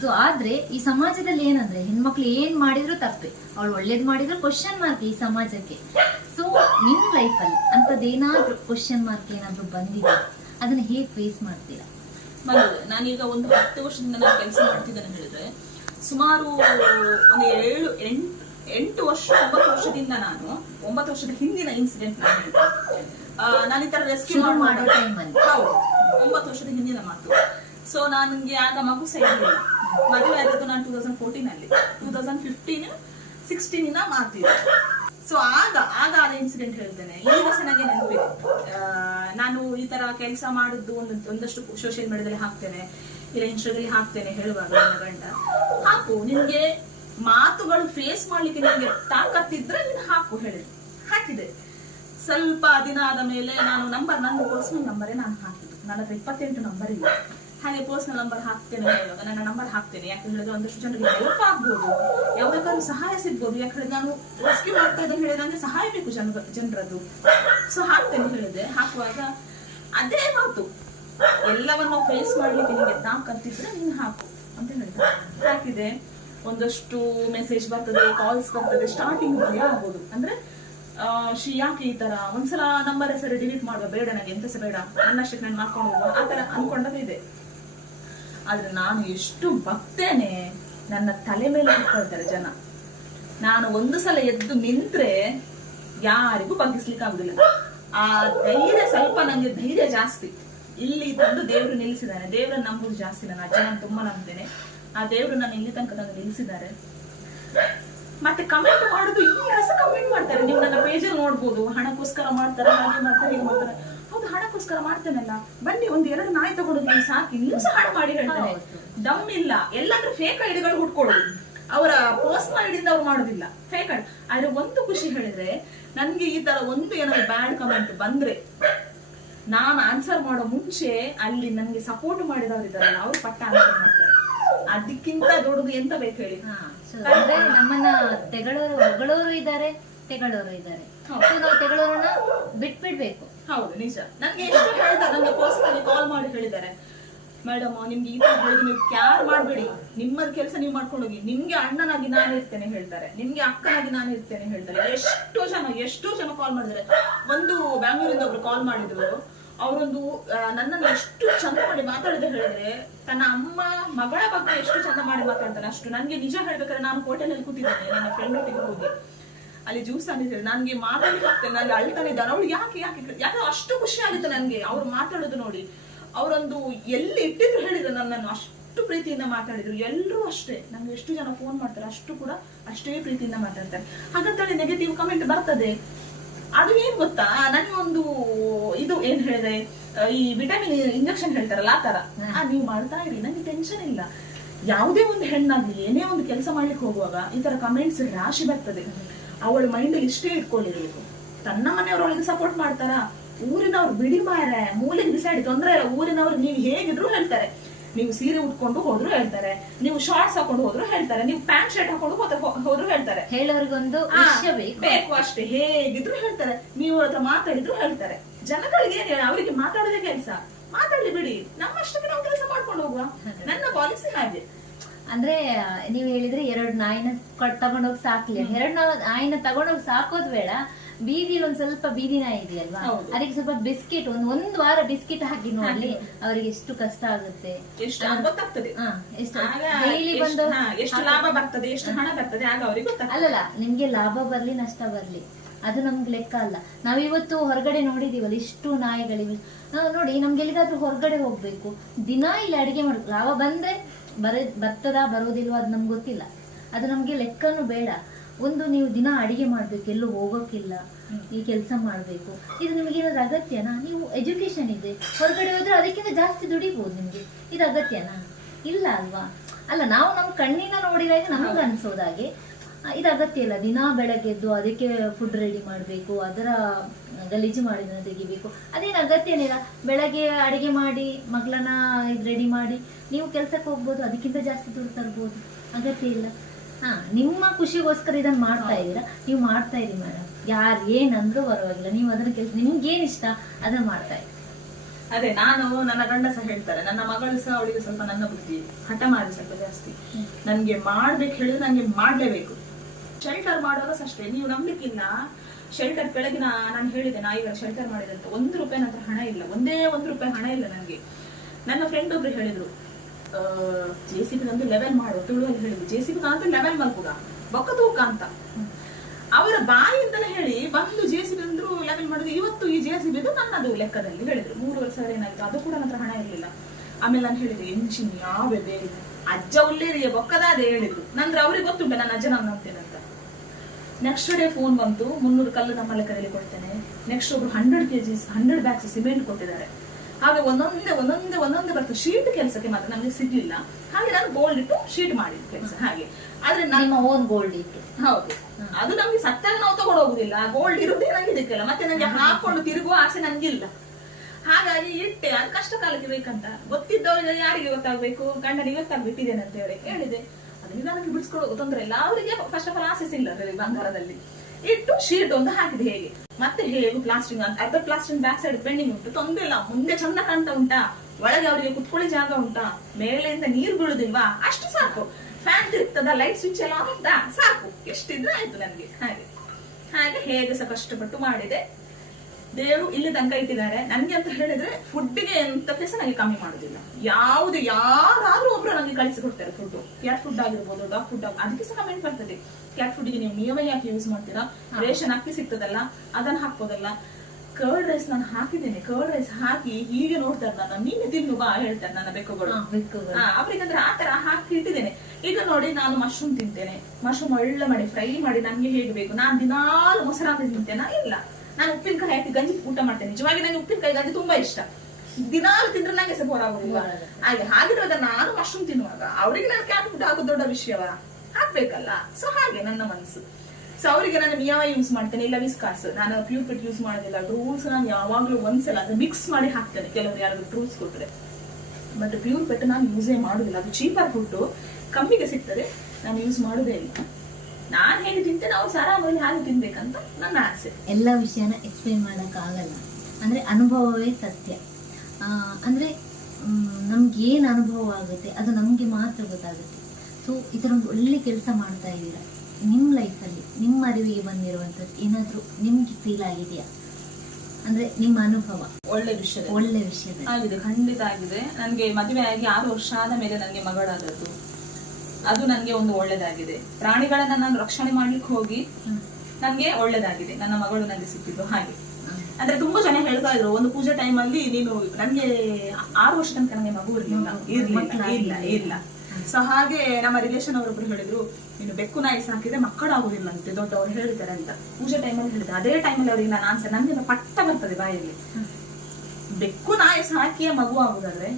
ಸೊ ಆದ್ರೆ ಈ ಸಮಾಜದಲ್ಲಿ ಏನಂದ್ರೆ ಹೆಣ್ಮಕ್ಳು ಏನ್ ಮಾಡಿದ್ರು ತಪ್ಪೆ, ಅವಳು ಒಳ್ಳೇದ್ ಮಾಡಿದ್ರು ಕ್ವಶನ್ ಮಾರ್ಕ್ ಈ ಸಮಾಜಕ್ಕೆ. ಸೊ ನಿಮ್ ಲೈಫಲ್ಲಿ ಅಂತದೇನಾದ್ರೂ ಕ್ವಶನ್ ಮಾರ್ಕ್ ಏನಾದ್ರು ಬಂದಿದೆ, ಅದನ್ನ ಹೇಗೆ ಫೇಸ್ ಮಾಡ್ತೀರಾ? ನಾನೀಗ ಒಂದು 10 ವರ್ಷದಿಂದ ನಾನು ಕೆಲಸ ಮಾಡ್ತಿದ್ದೇನೆ ಹೇಳಿದ್ರೆ ಸುಮಾರು ಒಂದು 8 ವರ್ಷ 9 ವರ್ಷದಿಂದ ನಾನು 9 ವರ್ಷದ ಹಿಂದಿನ ಇನ್ಸಿಡೆಂಟ್ ನಾನು ಈ ತರ ರೆಸ್ಕ್ಯೂ ಮಾಡೋ ಟೈಮಲ್ಲಿ. ಹೌದು, 9 ವರ್ಷದ ಹಿಂದಿನ ಮಾತು. ಸೊ ನನಗೆ ಆಗ ಮಗು ಸಹ ಇರಲಿಲ್ಲ. ಮದುವೆ ಆದದ್ದು ನಾನು 2014 ಅಲ್ಲಿ, 2015-16 ಮಾತಿದೆ. ಸೊ ಆಗ ಆದ ಇನ್ಸಿಡೆಂಟ್ ಹೇಳ್ತೇನೆ. ಈಗ ನನಗೆ ನೆನಪಿದೆ. ನಾನು ಈ ತರ ಕೆಲಸ ಮಾಡಿದ್ದು ಒಂದಷ್ಟು ಸೋಷಿಯಲ್ ಮೀಡಿಯಾದಲ್ಲಿ ಹಾಕ್ತೇನೆ, ಇಲ್ಲ ಇನ್ಸ್ಟಾದಲ್ಲಿ ಹಾಕ್ತೇನೆ. ಹೇಳುವಾಗ ನನ್ನ ಗಂಡ ಹಾಕು, ನಿನ್ಗೆ ಮಾತುಗಳು ಫೇಸ್ ಮಾಡ್ಲಿಕ್ಕೆ ನಿನ್ಗೆ ತಾಕತ್ತಿದ್ರೆ ನೀನು ಹಾಕು ಹೇಳಿದ್ರು. ಹಾಕಿದೆ. ಸ್ವಲ್ಪ ದಿನ ಆದ ಮೇಲೆ ನಾನು ನನ್ನ ಪರ್ಸನಲ್ ನಂಬರೇ ನಾನು ಹಾಕಿದ್ದು. ನನ್ನ ಹತ್ರ 28 ನಂಬರ್ ಇಲ್ಲ. ಹಾಗೆ ಪರ್ಸನಲ್ ನಂಬರ್ ಹಾಕ್ತೇನೆ ಹೇಳುವಾಗ ನನ್ನ ನಂಬರ್ ಹಾಕ್ತೇನೆ. ಯಾಕೆ ಹೇಳಿದ್ರೆ ಒಂದಷ್ಟು ಜನರಿಗೆ ಹೆಲ್ಪ್ ಆಗ್ಬೋದು, ಯಾವ್ದಕ್ಕಾದ್ರೂ ಸಹಾಯ ಸಿಗ್ಬೋದು. ಯಾಕೆ ಹೇಳಿದ್ರೆ ನಾನು ರೆಸ್ಕ್ಯೂ ಮಾಡ್ತಾ ಇದ್ದೇನೆ ಹೇಳಿದ್ರೆ ನಂಗೆ ಸಹಾಯ ಬೇಕು ಜನರದ್ದು. ಸೊ ಹಾಕ್ತೇನೆ ಹೇಳಿದೆ. ಹಾಕುವಾಗ ಅದೇ ಮಾತು, ಎಲ್ಲವನ್ನು ಫೇಸ್ ಮಾಡ್ಲಿಕ್ಕೆ ನಿಮಗೆ ತಾಕತ್ತಿದ್ರೆ ನೀನು ಹಾಕು ಅಂತ ಹೇಳಿದ್ರೆ ಹಾಕಿದೆ. ಒಂದಷ್ಟು ಮೆಸೇಜ್ ಬರ್ತದೆ, ಕಾಲ್ಸ್ ಬರ್ತದೆ. ಸ್ಟಾರ್ಟಿಂಗ್ ಭಯ ಆಗ್ಬೋದು, ಅಂದ್ರೆ ಯಾಕೆ ಈ ತರ ಒಂದ್ಸಲ ನಂಬರ್ ಹೆಸರು ಡಿಲೀಟ್ ಮಾಡುವ, ಬೇಡ ನನಗೆ ಎಂತ ಸಹ ಬೇಡ, ನನ್ನಷ್ಟಕ್ಕೆ ನಾನು ಮಾಡ್ಕೊಂಡು ಹೋಗುವ, ಆ ತರ ಅನ್ಕೊಂಡದೇ ಇದೆ. ಆದ್ರೆ ನಾನು ಎಷ್ಟು ಬಗ್ತೇನೆ, ನನ್ನ ತಲೆ ಮೇಲೆ ಕೂತ್ಕೊಳ್ತಾರೆ ಜನ. ನಾನು ಒಂದು ಸಲ ಎದ್ದು ನಿಂತ್ರೆ ಯಾರಿಗೂ ಬಗ್ಗಿಸ್ಲಿಕ್ಕೆ ಆಗುದಿಲ್ಲ. ಆ ಧೈರ್ಯ, ಸ್ವಲ್ಪ ನಂಗೆ ಧೈರ್ಯ ಜಾಸ್ತಿ. ಇಲ್ಲಿ ತಂದು ದೇವ್ರು ನಿಲ್ಲಿಸಿದ್ದಾನೆ. ದೇವ್ರನ್ನ ನಂಬುದು ಜಾಸ್ತಿ. ನಾನು ಅಜ್ಜನ ತುಂಬಾ ನಂಬ್ತೇನೆ. ಆ ದೇವ್ರು ನಾನು ಇಲ್ಲಿ ತನಕ ನಂಗೆ ನಿಲ್ಲಿಸಿದ್ದಾರೆ. ಮತ್ತೆ ಕಮೆಂಟ್ ಮಾಡುದು ಈಗ ಸಹ ಕಮೆಂಟ್ ಮಾಡ್ತಾರೆ. ನೀವು ನನ್ನ ಪೇಜಲ್ಲಿ ನೋಡ್ಬೋದು, ಹಣಕ್ಕೋಸ್ಕರ ಮಾಡ್ತಾರೆ, ಹಾಗೆ ಮಾಡ್ತಾರೆ, ಹೀಗೆ ಮಾಡ್ತಾರೆ. ಹೌದು, ಹಣಕ್ಕೋಸ್ಕರ ಮಾಡ್ತೇನಲ್ಲ, ಬನ್ನಿ 1-2 ನಾಯಿ ತಗೊಂಡು ನೀವು ಸಾಕಿ, ನೀವು ಸಹ ಹಣ ಮಾಡಿ ಹೇಳ್ತಾರೆ. ದಮ್ ಇಲ್ಲ, ಎಲ್ಲಾದ್ರೂ ಫೇಕ್ ಐಡಿಗಳು ಹುಡ್ಕೊಳ್ಳೋದು. ಅವರ ಪರ್ಸನಲ್ ಐಡಿಯಿಂದ ಅವ್ರು ಮಾಡುದಿಲ್ಲ, ಫೇಕ್ ಐಡಿ. ಆದ್ರೆ ಒಂದು ಖುಷಿ ಹೇಳಿದ್ರೆ, ನನ್ಗೆ ಈ ತರ ಒಂದು ಏನಾದ್ರು ಬ್ಯಾಡ್ ಕಮೆಂಟ್ ಬಂದ್ರೆ ನಾನು ಆನ್ಸರ್ ಮಾಡೋ ಮುಂಚೆ ಅಲ್ಲಿ ನನ್ಗೆ ಸಪೋರ್ಟ್ ಮಾಡಿದವರು ಇದಾರಲ್ಲ, ಅವ್ರು ಪಟ್ಟ ಆನ್ಸರ್ ಮಾಡ್ತಾರೆ. ಅದಕ್ಕಿಂತ ದೊಡ್ಡದು ಎಂತ ಬೇಕು ಹೇಳಿ. ಅಂದ್ರೆ ನಮ್ಮನ್ನ ಹೊಗಳೋರು ಇದ್ದಾರೆ, ತೆಗಳೋರು ಇದ್ದಾರೆ. ನಾವು ತೆಗಳೋರನ್ನ ಬಿಟ್ಬಿಡ್ಬೇಕು. ಹೌದು, ನಿಜ. ನನ್ಗೆ ಎಷ್ಟು ಹೇಳ್ತಾರೆ, ನನ್ಗೆ ಪರ್ಸನಲಿ ಕಾಲ್ ಮಾಡಿ ಹೇಳಿದ್ದಾರೆ, ಮೇಡಮ್ ನಿಮ್ಗೆ ಈ ತರ ಹೇಳಿದ್ರೆ ನೀವು ಕ್ಯಾರ್ ಮಾಡ್ಬೇಡಿ, ನಿಮ್ಮದ್ ಕೆಲಸ ನೀವು ಮಾಡ್ಕೊಂಡು ಹೋಗಿ, ನಿಮ್ಗೆ ಅಣ್ಣನಾಗಿ ನಾನು ಇರ್ತೇನೆ ಹೇಳ್ತಾರೆ, ನಿಮ್ಗೆ ಅಕ್ಕನಾಗಿ ನಾನು ಇರ್ತೇನೆ ಹೇಳ್ತಾರೆ. ಎಷ್ಟೋ ಜನ ಕಾಲ್ ಮಾಡಿದ್ದಾರೆ. ಒಂದು ಬ್ಯಾಂಗ್ಳೂರಿಂದ ಒಬ್ರು ಕಾಲ್ ಮಾಡಿದ್ರು. ಅವರೊಂದು ನನ್ನನ್ನು ಎಷ್ಟು ಚಂದ ಮಾಡಿ ಮಾತಾಡಿದ್ರೆ ಹೇಳಿದ್ರೆ, ತನ್ನ ಅಮ್ಮ ಮಗಳ ಬಗ್ಗೆ ಎಷ್ಟು ಚಂದ ಮಾಡಿ ಮಾತಾಡ್ತಾರೆ. ಅಷ್ಟು ನನ್ಗೆ ನಿಜ ಹೇಳ್ಬೇಕಾದ್ರೆ, ನಾನು ಹೋಟೆಲಲ್ಲಿ ಕೂತಿದ್ದೇನೆ, ನನ್ನ ಫ್ರೆಂಡ್ ಒಟ್ಟಿಗೆ ಹೋಗಿ ಅಲ್ಲಿ ಜ್ಯೂಸ್ ಅಂದಿದ್ದೇನೆ. ನನ್ಗೆ ಮಾತಾಡ್ಲಿಕ್ಕೆ ಆಗ್ತೇನೆ, ನನಗೆ ಅಳ್ತಾನೆ ಇದ್ದಾರೆ. ಅವಳು ಯಾಕೆ ಅಷ್ಟು ಖುಷಿ ಆಗುತ್ತೆ ನನ್ಗೆ ಅವ್ರು ಮಾತಾಡೋದು ನೋಡಿ. ಅವರೊಂದು ಎಲ್ಲಿ ಇಟ್ಟಿದ್ರು ಹೇಳಿದ್ರು, ನನ್ನನ್ನು ಅಷ್ಟು ಪ್ರೀತಿಯಿಂದ ಮಾತಾಡಿದ್ರು. ಎಲ್ಲರೂ ಅಷ್ಟೇ, ನಂಗೆ ಎಷ್ಟು ಜನ ಫೋನ್ ಮಾಡ್ತಾರೆ, ಅಷ್ಟು ಕೂಡ ಅಷ್ಟೇ ಪ್ರೀತಿಯಿಂದ ಮಾತಾಡ್ತಾರೆ. ಹಾಗಂತೇಳಿ ನೆಗೆಟಿವ್ ಕಮೆಂಟ್ ಬರ್ತದೆ. ಅದು ಏನ್ ಗೊತ್ತಾ, ನನಗೊಂದು ಇದು ಏನ್ ಹೇಳಿದೆ, ಈ ವಿಟಮಿನ್ ಇಂಜೆಕ್ಷನ್ ಹೇಳ್ತಾರಲ್ಲ, ಆ ತರ ನೀವು ಮಾಡ್ತಾ ಇರಿ, ನಂಗೆ ಟೆನ್ಷನ್ ಇಲ್ಲ. ಯಾವುದೇ ಒಂದು ಹೆಣ್ಣಾಗ್ಲಿ ಏನೇ ಒಂದು ಕೆಲಸ ಮಾಡ್ಲಿಕ್ಕೆ ಹೋಗುವಾಗ ಈ ತರ ಕಮೆಂಟ್ಸ್ ರಾಶಿ ಬರ್ತದೆ. ಅವಳ ಮೈಂಡ್ ಇಷ್ಟೇ ಇಟ್ಕೊಂಡಿರ್ಬೇಕು, ತನ್ನ ಮನೆಯವ್ರೊಳಗೆ ಸಪೋರ್ಟ್ ಮಾಡ್ತಾರ, ಊರಿನವ್ರು ಬಿಡಿ ಮಾರ ಮೂಲೆಗೆ ಬಿಸಾಡಿ ತೊಂದ್ರೆ ಇಲ್ಲ, ಊರಿನವ್ರು ನೀವು ಹೇಗಿದ್ರು ಹೇಳ್ತಾರೆ, ನೀವು ಸೀರೆ ಉಟ್ಕೊಂಡು ಹೋದ್ರು ಹೇಳ್ತಾರೆ, ನೀವು ಶಾರ್ಟ್ಸ್ ಹಾಕೊಂಡು ಹೋದ್ರು ಹೇಳ್ತಾರೆ, ನೀವು ಪ್ಯಾಂಟ್ ಶರ್ಟ್ ಹಾಕೊಂಡು ಹೋದ್ರು ಹೇಳ್ತಾರೆ. ಹೇಳೋರ್ಗೊಂದು ವಿಷಯ ಬೇಕು ಅಷ್ಟೇ, ಹೇಗಿದ್ರು ಹೇಳ್ತಾರೆ. ನೀವು ಅವ್ರ ಹತ್ರ ಮಾತಾಡಿದ್ರು ಹೇಳ್ತಾರೆ. ಜನಗಳಿಗೆ ಏನ್ ಅವರಿಗೆ ಮಾತಾಡೋದೇ ಕೆಲಸ, ಮಾತಾಡ್ಲಿ ಬಿಡಿ, ನಮ್ಮಷ್ಟಕ್ಕೆ ನಾವು ಕೆಲಸ ಮಾಡ್ಕೊಂಡು ಹೋಗುವ. ನನ್ನ ಪಾಲಿಸಿ ಹಾಗೆ. ಅಂದ್ರೆ ನೀವ್ ಹೇಳಿದ್ರೆ 2 ನಾಯಿನ ತಗೊಂಡೋಗಿ ಸಾಕ್ಲಿ, 2 ನಾಯಿನ ತಗೊಂಡೋಗಿ ಸಾಕೋದ್ ಬೇಡ, ಬೀದಿಲಿ ಒಂದ್ ಸ್ವಲ್ಪ ಬೀದಿ ನಾಯಿ ಇದೆಯಲ್ವಾ, ಅದಕ್ಕೆ ಸ್ವಲ್ಪ ಬಿಸ್ಕಿಟ್ ಒಂದ್ ವಾರ ಬಿಸ್ಕಿಟ್ ಹಾಕಿ ನೋಡ್ಲಿ, ಅವ್ರಿಗೆ ಎಷ್ಟು ಕಷ್ಟ ಆಗುತ್ತೆ, ಎಷ್ಟು ಗೊತ್ತಾಗ್ತದೆ, ಡೈಲಿ ಬಂದು ಎಷ್ಟು ಲಾಭ ಬರ್ತದೆ, ಎಷ್ಟು ಹಣ ಬರ್ತದೆ, ಆಗ ಅವ್ರಿಗೆ ಗೊತ್ತಾಗ್ತದೆ. ಅಲ್ಲಲ್ಲ, ನಿಮ್ಗೆ ಲಾಭ ಬರ್ಲಿ ನಷ್ಟ ಬರ್ಲಿ ಅದು ನಮ್ಗೆ ಲೆಕ್ಕ ಅಲ್ಲ. ನಾವಿವತ್ತು ಹೊರಗಡೆ ನೋಡಿದೀವಲ್ಲ ಇಷ್ಟು ನಾಯಿಗಳಿವೆ, ನೋಡಿ ನಮ್ಗೆ ಎಲ್ಲಿಗಾದ್ರೂ ಹೊರಗಡೆ ಹೋಗ್ಬೇಕು, ದಿನ ಇಲ್ಲಿ ಅಡಿಗೆ ಮಾಡ್, ಲಾಭ ಬಂದ್ರೆ ಬರ್ತದಾ ಬರೋದಿಲ್ವಾ ಅದು ನಮ್ಗೆ ಗೊತ್ತಿಲ್ಲ, ಅದು ನಮ್ಗೆ ಲೆಕ್ಕನೂ ಬೇಡ. ಒಂದು ನೀವು ದಿನ ಅಡಿಗೆ ಮಾಡ್ಬೇಕು, ಎಲ್ಲೂ ಹೋಗೋಕ್ಕಿಲ್ಲ, ಈ ಕೆಲಸ ಮಾಡ್ಬೇಕು, ಇದು ನಿಮ್ಗೆ ಏನಾದ್ರು ಅಗತ್ಯನಾ? ನೀವು ಎಜುಕೇಶನ್ ಇದೆ, ಹೊರಗಡೆ ಹೋದ್ರೆ ಅದಕ್ಕಿಂತ ಜಾಸ್ತಿ ದುಡಿಬಹುದು, ನಿಮ್ಗೆ ಇದು ಅಗತ್ಯನಾ? ಇಲ್ಲ ಅಲ್ವಾ? ಅಲ್ಲ, ನಾವು ನಮ್ಮ ಕಣ್ಣಿನ ನೋಡಿದಾಗ ನಮ್ಗೆ ಅನ್ಸೋದಾಗೆ ಇದು ಅಗತ್ಯ ಇಲ್ಲ. ದಿನ ಬೆಳಗ್ಗೆ ಎದ್ದು ಅದಕ್ಕೆ ಫುಡ್ ರೆಡಿ ಮಾಡಬೇಕು, ಅದರ ಗಲೀಜು ಮಾಡಿದನ್ನ ತೆಗಿಬೇಕು, ಅದೇನು ಅಗತ್ಯನಿಲ್ಲ. ಬೆಳಗ್ಗೆ ಅಡಿಗೆ ಮಾಡಿ ಮಗಳನ್ನ ಇದು ರೆಡಿ ಮಾಡಿ ನೀವು ಕೆಲ್ಸಕ್ಕೆ ಹೋಗ್ಬೋದು, ಅದಕ್ಕಿಂತ ಜಾಸ್ತಿ ದುಡ್ಡು ತರ್ಬೋದು, ಅಗತ್ಯ ಇಲ್ಲ. ನಿಮ್ಮ ಖುಷಿಗೋಸ್ಕರ ಇದನ್ನ ಮಾಡ್ತಾ ಇದ್ದೀರಾ, ನೀವು ಮಾಡ್ತಾ ಇರಿ ಮೇಡಮ್, ಯಾರು ಏನಂದ್ರೂ ಪರವಾಗಿಲ್ಲ, ನೀವು ಅದನ್ನ ಕೆಲಸ ನಿಮ್ಗೆ ಏನ್ ಇಷ್ಟ ಅದನ್ನ ಮಾಡ್ತಾ ಇರಿ. ಅದೇ ನಾನು ನನ್ನ ಗಂಡ ಸಹ ಹೇಳ್ತಾರೆ, ನನ್ನ ಮಗಳು ಸಹ ಅವಳಿಗೆ ಸ್ವಲ್ಪ ನನ್ನ ಬುದ್ಧಿ ಹಠ ಮಾಡಿ ಸ್ವಲ್ಪ ಜಾಸ್ತಿ, ನನ್ಗೆ ಮಾಡ್ಬೇಕು ಹೇಳಿದ್ರೆ ನಂಗೆ ಮಾಡ್ಲೇಬೇಕು. ಶೆಲ್ಟರ್ ಮಾಡುವಾಗ ಅಷ್ಟೇ, ನೀವು ನಂಬಿಕಿಲ್ಲ, ಶೆಲ್ಟರ್ ಕೆಳಗಿನ ನಾನು ಹೇಳಿದೆ ನಾಯಿಗಳ ಶೆಲ್ಟರ್ ಮಾಡಿದಂತ ₹1 ನಂತರ ಹಣ ಇಲ್ಲ, ಒಂದೇ ₹1 ಹಣ ಇಲ್ಲ ನನಗೆ. ನನ್ನ ಫ್ರೆಂಡ್ ಒಬ್ರು ಹೇಳಿದ್ರು, JCB ಒಂದು ಲೆವೆಲ್ ಮಾಡು ತುಳುವಲ್ಲಿ ಹೇಳಿದ್ರು, JCB ಅಂತ ಲೆವೆಲ್ ಮಲ್ಪುಗ ಬೊಕ್ಕ ತೂಕ ಅಂತ ಅವರ ಬಾಯಿಯಿಂದಲೇ ಹೇಳಿ ಬಂದು JCB ಅಂದ್ರು ಲೆವೆಲ್ ಮಾಡಿದ್ರು. ಇವತ್ತು ಈ JCB ನನ್ನದು ಲೆಕ್ಕದಲ್ಲಿ ಹೇಳಿದ್ರು 3 ವರ್ಷ ಏನಾಯ್ತು, ಅದು ಕೂಡ ನಂತರ ಹಣ ಇರ್ಲಿಲ್ಲ. ಆಮೇಲೆ ನಾನು ಹೇಳಿದೆ, ಎಂಚಿನ್ ಯಾವ ಬೇರೆ ಅಜ್ಜ ಉಳ್ಳೇರಿಯ ಬೊಕ್ಕದಾದೆ ಹೇಳಿದ್ರು. ನಂತರ ಅವ್ರಿಗೆ ಗೊತ್ತುಂಟ ನನ್ನ ಅಜ್ಜ ನಾನು ನಂಬ್ತೇನೆ ಅಂತ. ನೆಕ್ಸ್ಟ್ ಡೇ ಫೋನ್ ಬಂತು, 300 ಕಲ್ಲು ನಮ್ಮ ಲೆಕ್ಕದಲ್ಲಿ ಕೊಡ್ತೇನೆ. ನೆಕ್ಸ್ಟ್ ಒಬ್ರು 100 kg 100 ಬ್ಯಾಗ್ಸ್ ಸಿಮೆಂಟ್ ಕೊಟ್ಟಿದ್ದಾರೆ. ಹಾಗೆ ಒಂದೊಂದೇ ಬರ್ತದೆ. ಶೀಟ್ ಕೆಲಸಕ್ಕೆ ಮಾತ್ರ ನಮ್ಗೆ ಸಿಗ್ಲಿಲ್ಲ, ಹಾಗೆ ನಾನು ಗೋಲ್ಡ್ ಇಟ್ಟು ಶೀಟ್ ಮಾಡಿದ ಕೆಲಸ ಹಾಗೆ. ಆದ್ರೆ ನಿಮ್ಮ ಓನ್ ಗೋಲ್ಡ್ ಇಟ್ಟು, ಹೌದು, ಅದು ನಮ್ಗೆ ಸತ್ತಾಗ ನಾವು ತಗೊಂಡು ಹೋಗುದಿಲ್ಲ, ಗೋಲ್ಡ್ ಇರುದೇ ನಂಗೆ ಇದಕ್ಕೆಲ್ಲ, ಮತ್ತೆ ನಂಗೆ ಹಾಕೊಂಡು ತಿರುಗುವ ಆಸೆ ನಂಗಿಲ್ಲ. ಹಾಗಾಗಿ ಇಟ್ಟೆ, ಅದು ಕಷ್ಟ ಕಾಲಕ್ಕೆ ಬೇಕಂತ ಗೊತ್ತಿದ್ದವ್ರಿಗೆ ಯಾರಿಗೆ ಗೊತ್ತಾಗ್ಬೇಕು, ಗಂಡನಿಗೆ ಗೊತ್ತಾಗ್ಬಿಟ್ಟಿದ್ದೇನೆ ಅಂತ ಹೇಳಿ ಹೇಳಿದೆ. ಅದು ನಿಧಾನಕ್ಕೆ ಬಿಡಿಸ್ಕೊಳ್ಳೋ ತೊಂದರೆ ಇಲ್ಲ, ಅವರಿಗೆ ಫಸ್ಟ್ ಆಫ್ ಆಲ್ ಆಸೆ ಇಲ್ಲ ಬಂಗಾರದಲ್ಲಿ. ಇಟ್ಟು ಶೀಟ್ ಒಂದು ಹಾಕಿದೆ ಹೇಗೆ, ಮತ್ತೆ ಹೇಗೆ ಪ್ಲಾಸ್ಟಿಂಗ್ ಅಂತ ಅರ್ಧ ಪ್ಲಾಸ್ಟಿಂಗ್ ಬ್ಯಾಕ್ ಸೈಡ್ ಪೆಂಡಿಂಗ್ ಉಂಟು, ತೊಂದ್ರೆ ಇಲ್ಲ, ಮುಂದೆ ಚಂದ ಕಾಣ್ತಾ ಉಂಟಾ, ಒಳಗೆ ಅವರಿಗೆ ಕುತ್ಕೊಳ್ಳಿ ಜಾಗ ಉಂಟಾ, ಮೇಲೆಯಿಂದ ನೀರು ಬೀಳುದಿಲ್ವಾ, ಅಷ್ಟು ಸಾಕು. ಫ್ಯಾನ್ ತಿರುಗ್ತದ, ಲೈಟ್ ಸ್ವಿಚ್ ಎಲ್ಲ ಉಂಟಾ, ಸಾಕು, ಎಷ್ಟಿದ್ರೆ ಆಯ್ತು ನನ್ಗೆ. ಹಾಗೆ ಹೇಗೆ ಸಹ ಕಷ್ಟಪಟ್ಟು ಮಾಡಿದೆ. ದೇವರು ಇಲ್ಲಿ ತನಕ ಇಟ್ಟಿದ್ದಾರೆ. ನನ್ಗೆ ಅಂತ ಹೇಳಿದ್ರೆ ಫುಡ್ಗೆ ಎಂತಕ್ಕೆ ಸಹ ನನಗೆ ಕಮ್ಮಿ ಮಾಡುದಿಲ್ಲ. ಯಾರಾದ್ರೂ ಒಬ್ರು ನನಗೆ ಕಳಿಸಿ ಕೊಡ್ತಾರೆ ಫುಡ್, ಕ್ಯಾಟ್ ಫುಡ್ ಆಗಿರ್ಬೋದು, ಡಾಗ್ ಫುಡ್ ಅದಕ್ಕೆ ಸಹ ಕಮೆಂಟ್ ಬರ್ತದೆ, ಕ್ಯಾಟ್ ಫುಡ್ಗೆ ನೀವು ನಿಯಮ ಯಾಕೆ ಯೂಸ್ ಮಾಡ್ತೀರಾ, ರೇಷನ್ ಅಕ್ಕಿ ಸಿಗ್ತದಲ್ಲ ಅದನ್ನ ಹಾಕ್ಬೋದಲ್ಲ. ಕರ್ಡ್ ರೈಸ್ ನಾನು ಹಾಕಿದ್ದೇನೆ, ಕರ್ಡ್ ರೈಸ್ ಹಾಕಿ ಹೀಗೆ ನೋಡ್ತಾರೆ ನನ್ನ, ನೀನೆ ತಿನ್ನು ಬಾ ಹೇಳ್ತಾರೆ ನನ್ನ ಬೆಕ್ಕುಗಳು. ಅವ್ರಿಗಂದ್ರೆ ಆತರ ಹಾಕಿ ಇಟ್ಟಿದ್ದೇನೆ. ಈಗ ನೋಡಿ ನಾನು ಮಶ್ರೂಮ್ ತಿಂತೇನೆ, ಮಶ್ರೂಮ್ ಒಳ್ಳೆ ಮಾಡಿ ಫ್ರೈ ಮಾಡಿ ನನ್ಗೆ ಹೇಗೆ ಬೇಕು. ನಾನು ದಿನಾಲು ಮೊಸರಾಂತ ತಿಂತೇನಾ? ಇಲ್ಲ, ನಾನು ಉಪ್ಪಿನಕಾಯಿ ಹಾಕಿ ಗಂಜಿ ಊಟ ಮಾಡ್ತೇನೆ. ನಿಜವಾಗಿ ನನಗೆ ಉಪ್ಪಿನಕಾಯಿ ಗಂಜಿ ತುಂಬಾ ಇಷ್ಟ, ದಿನಾಲು ತಿಂದ್ರೆ ನಂಗೆ ಸಹ ಬೋರ್ ಆಗುದಿಲ್ಲ. ಹಾಗಿರುವಾಗ ನಾನು ಮಶ್ರೂಮ್ ತಿನ್ನುವಾಗ ಅವರಿಗೆ ನಾನು ಕ್ಯಾಟ್ ಫುಡ್ ಹಾಕೋದು ದೊಡ್ಡ ವಿಷಯವ, ಹಾಕ್ಬೇಕಲ್ಲ. ಸೊ ಹಾಗೆ ನನ್ನ ಮನಸ್ಸು. ಸೊ ಅವರಿಗೆ ನಾನು ಮಿಯಾವ ಯೂಸ್ ಮಾಡ್ತೇನೆ, ಇಲ್ಲ ವಿಸ್ಕಾಸ್. ನಾನು ಪ್ಯೂರ್ ಪೆಟ್ ಯೂಸ್ ಮಾಡೋದಿಲ್ಲ. ರೂಲ್ಸ್ ನಾನು ಯಾವಾಗ್ಲೂ ಒಂದ್ಸಲ ಅದು ಮಿಕ್ಸ್ ಮಾಡಿ ಹಾಕ್ತೇನೆ, ಕೆಲವರು ಯಾರಾದ್ರೂ ರೂಲ್ಸ್ ಕೊಟ್ರೆ. ಬಟ್ ಪ್ಯೂರ್ ಪೆಟ್ ನಾನು ಯೂಸೇ ಮಾಡುದಿಲ್ಲ, ಅದು ಚೀಪರ್ ಫುಡ್, ಕಮ್ಮಿಗೆ ಸಿಗ್ತದೆ, ನಾನು ಯೂಸ್ ಮಾಡುದೇ ಇಲ್ಲ. ನಾನ್ ಹೇಗೆ ತಿಂತೇನೆ ಅವ್ರು ಸಾರಾಮಲ್ಲಿ ಹಾಗೆ ತಿನ್ಬೇಕಂತ ನನ್ನ ಆಸೆ. ಎಲ್ಲ ವಿಷಯನ ಎಕ್ಸ್ಪ್ಲೇನ್ ಮಾಡೋಕ್ಕಾಗಲ್ಲ, ಅಂದ್ರೆ ಅನುಭವವೇ ಸತ್ಯ. ಅಂದ್ರೆ ನಮ್ಗೆ ಏನು ಅನುಭವ ಆಗುತ್ತೆ ಅದು ನಮ್ಗೆ ಮಾತ್ರ ಗೊತ್ತಾಗುತ್ತೆ. ಸೊ ಈ ಥರ ಒಂದು ಒಳ್ಳೆ ಕೆಲಸ ಮಾಡ್ತಾ ಇದ್ದೀರಾ. ನಿಮ್ಮ ಲೈಫಲ್ಲಿ ನಿಮ್ಮ ಅರಿವಿಗೆ ಬಂದಿರುವಂಥದ್ದು ಏನಾದರೂ ನಿಮ್ಗೆ ಫೀಲ್ ಆಗಿದೆಯಾ? ಅಂದ್ರೆ ನಿಮ್ಮ ಅನುಭವ ಒಳ್ಳೆ ವಿಷಯ ಆಗಿದೆ, ಖಂಡಿತ ಆಗಿದೆ. ನನ್ಗೆ ಮದುವೆ ಆಗಿ 6 ವರ್ಷ ಆದ ಮೇಲೆ ನನಗೆ ಮಗಳಾದದ್ದು, ಅದು ನನ್ಗೆ ಒಂದು ಒಳ್ಳೇದಾಗಿದೆ. ಪ್ರಾಣಿಗಳನ್ನ ನಾನು ರಕ್ಷಣೆ ಮಾಡ್ಲಿಕ್ಕೆ ಹೋಗಿ ನನ್ಗೆ ಒಳ್ಳೇದಾಗಿದೆ, ನನ್ನ ಮಗಳು ನನಗೆ ಸಿಕ್ಕಿದ್ದು. ಹಾಗೆ ಅಂದ್ರೆ ತುಂಬಾ ಜನ ಹೇಳ್ತಾ ಇದ್ರು, ಒಂದು ಪೂಜೆ ಟೈಮ್ ಅಲ್ಲಿ ನೀನು, ನನ್ಗೆ 6 ವರ್ಷ ತನಕ ನನಗೆ ಮಗು ಇರ್ಲಿಲ್ಲ. ಸೊ ಹಾಗೆ ನಮ್ಮ ರಿಲೇಷನ್ ಅವರೊಬ್ರು ಹೇಳಿದ್ರು, ನೀನು ಬೆಕ್ಕು ನಾಯಿ ಸಾಕಿದ್ರೆ ಮಕ್ಕಳಾಗುದಿಲ್ಲ ಅಂತೆ, ದೊಡ್ಡವರು ಹೇಳ್ತಾರೆ ಅಂತ ಪೂಜೆ ಟೈಮಲ್ಲಿ ಹೇಳಿದ್ರು. ಅದೇ ಟೈಮಲ್ಲಿ ಅವ್ರಿಗೆ ನಾನು ಆನ್ಸರ್ ನನ್ಗೆ ಪಟ್ಟ ಬರ್ತದೆ ಬಾಯಲ್ಲಿ, ಬೆಕ್ಕು ನಾಯಿ ಸಾಕಿಯೇ ಮಗು ಆಗುದಾದ್ರೆ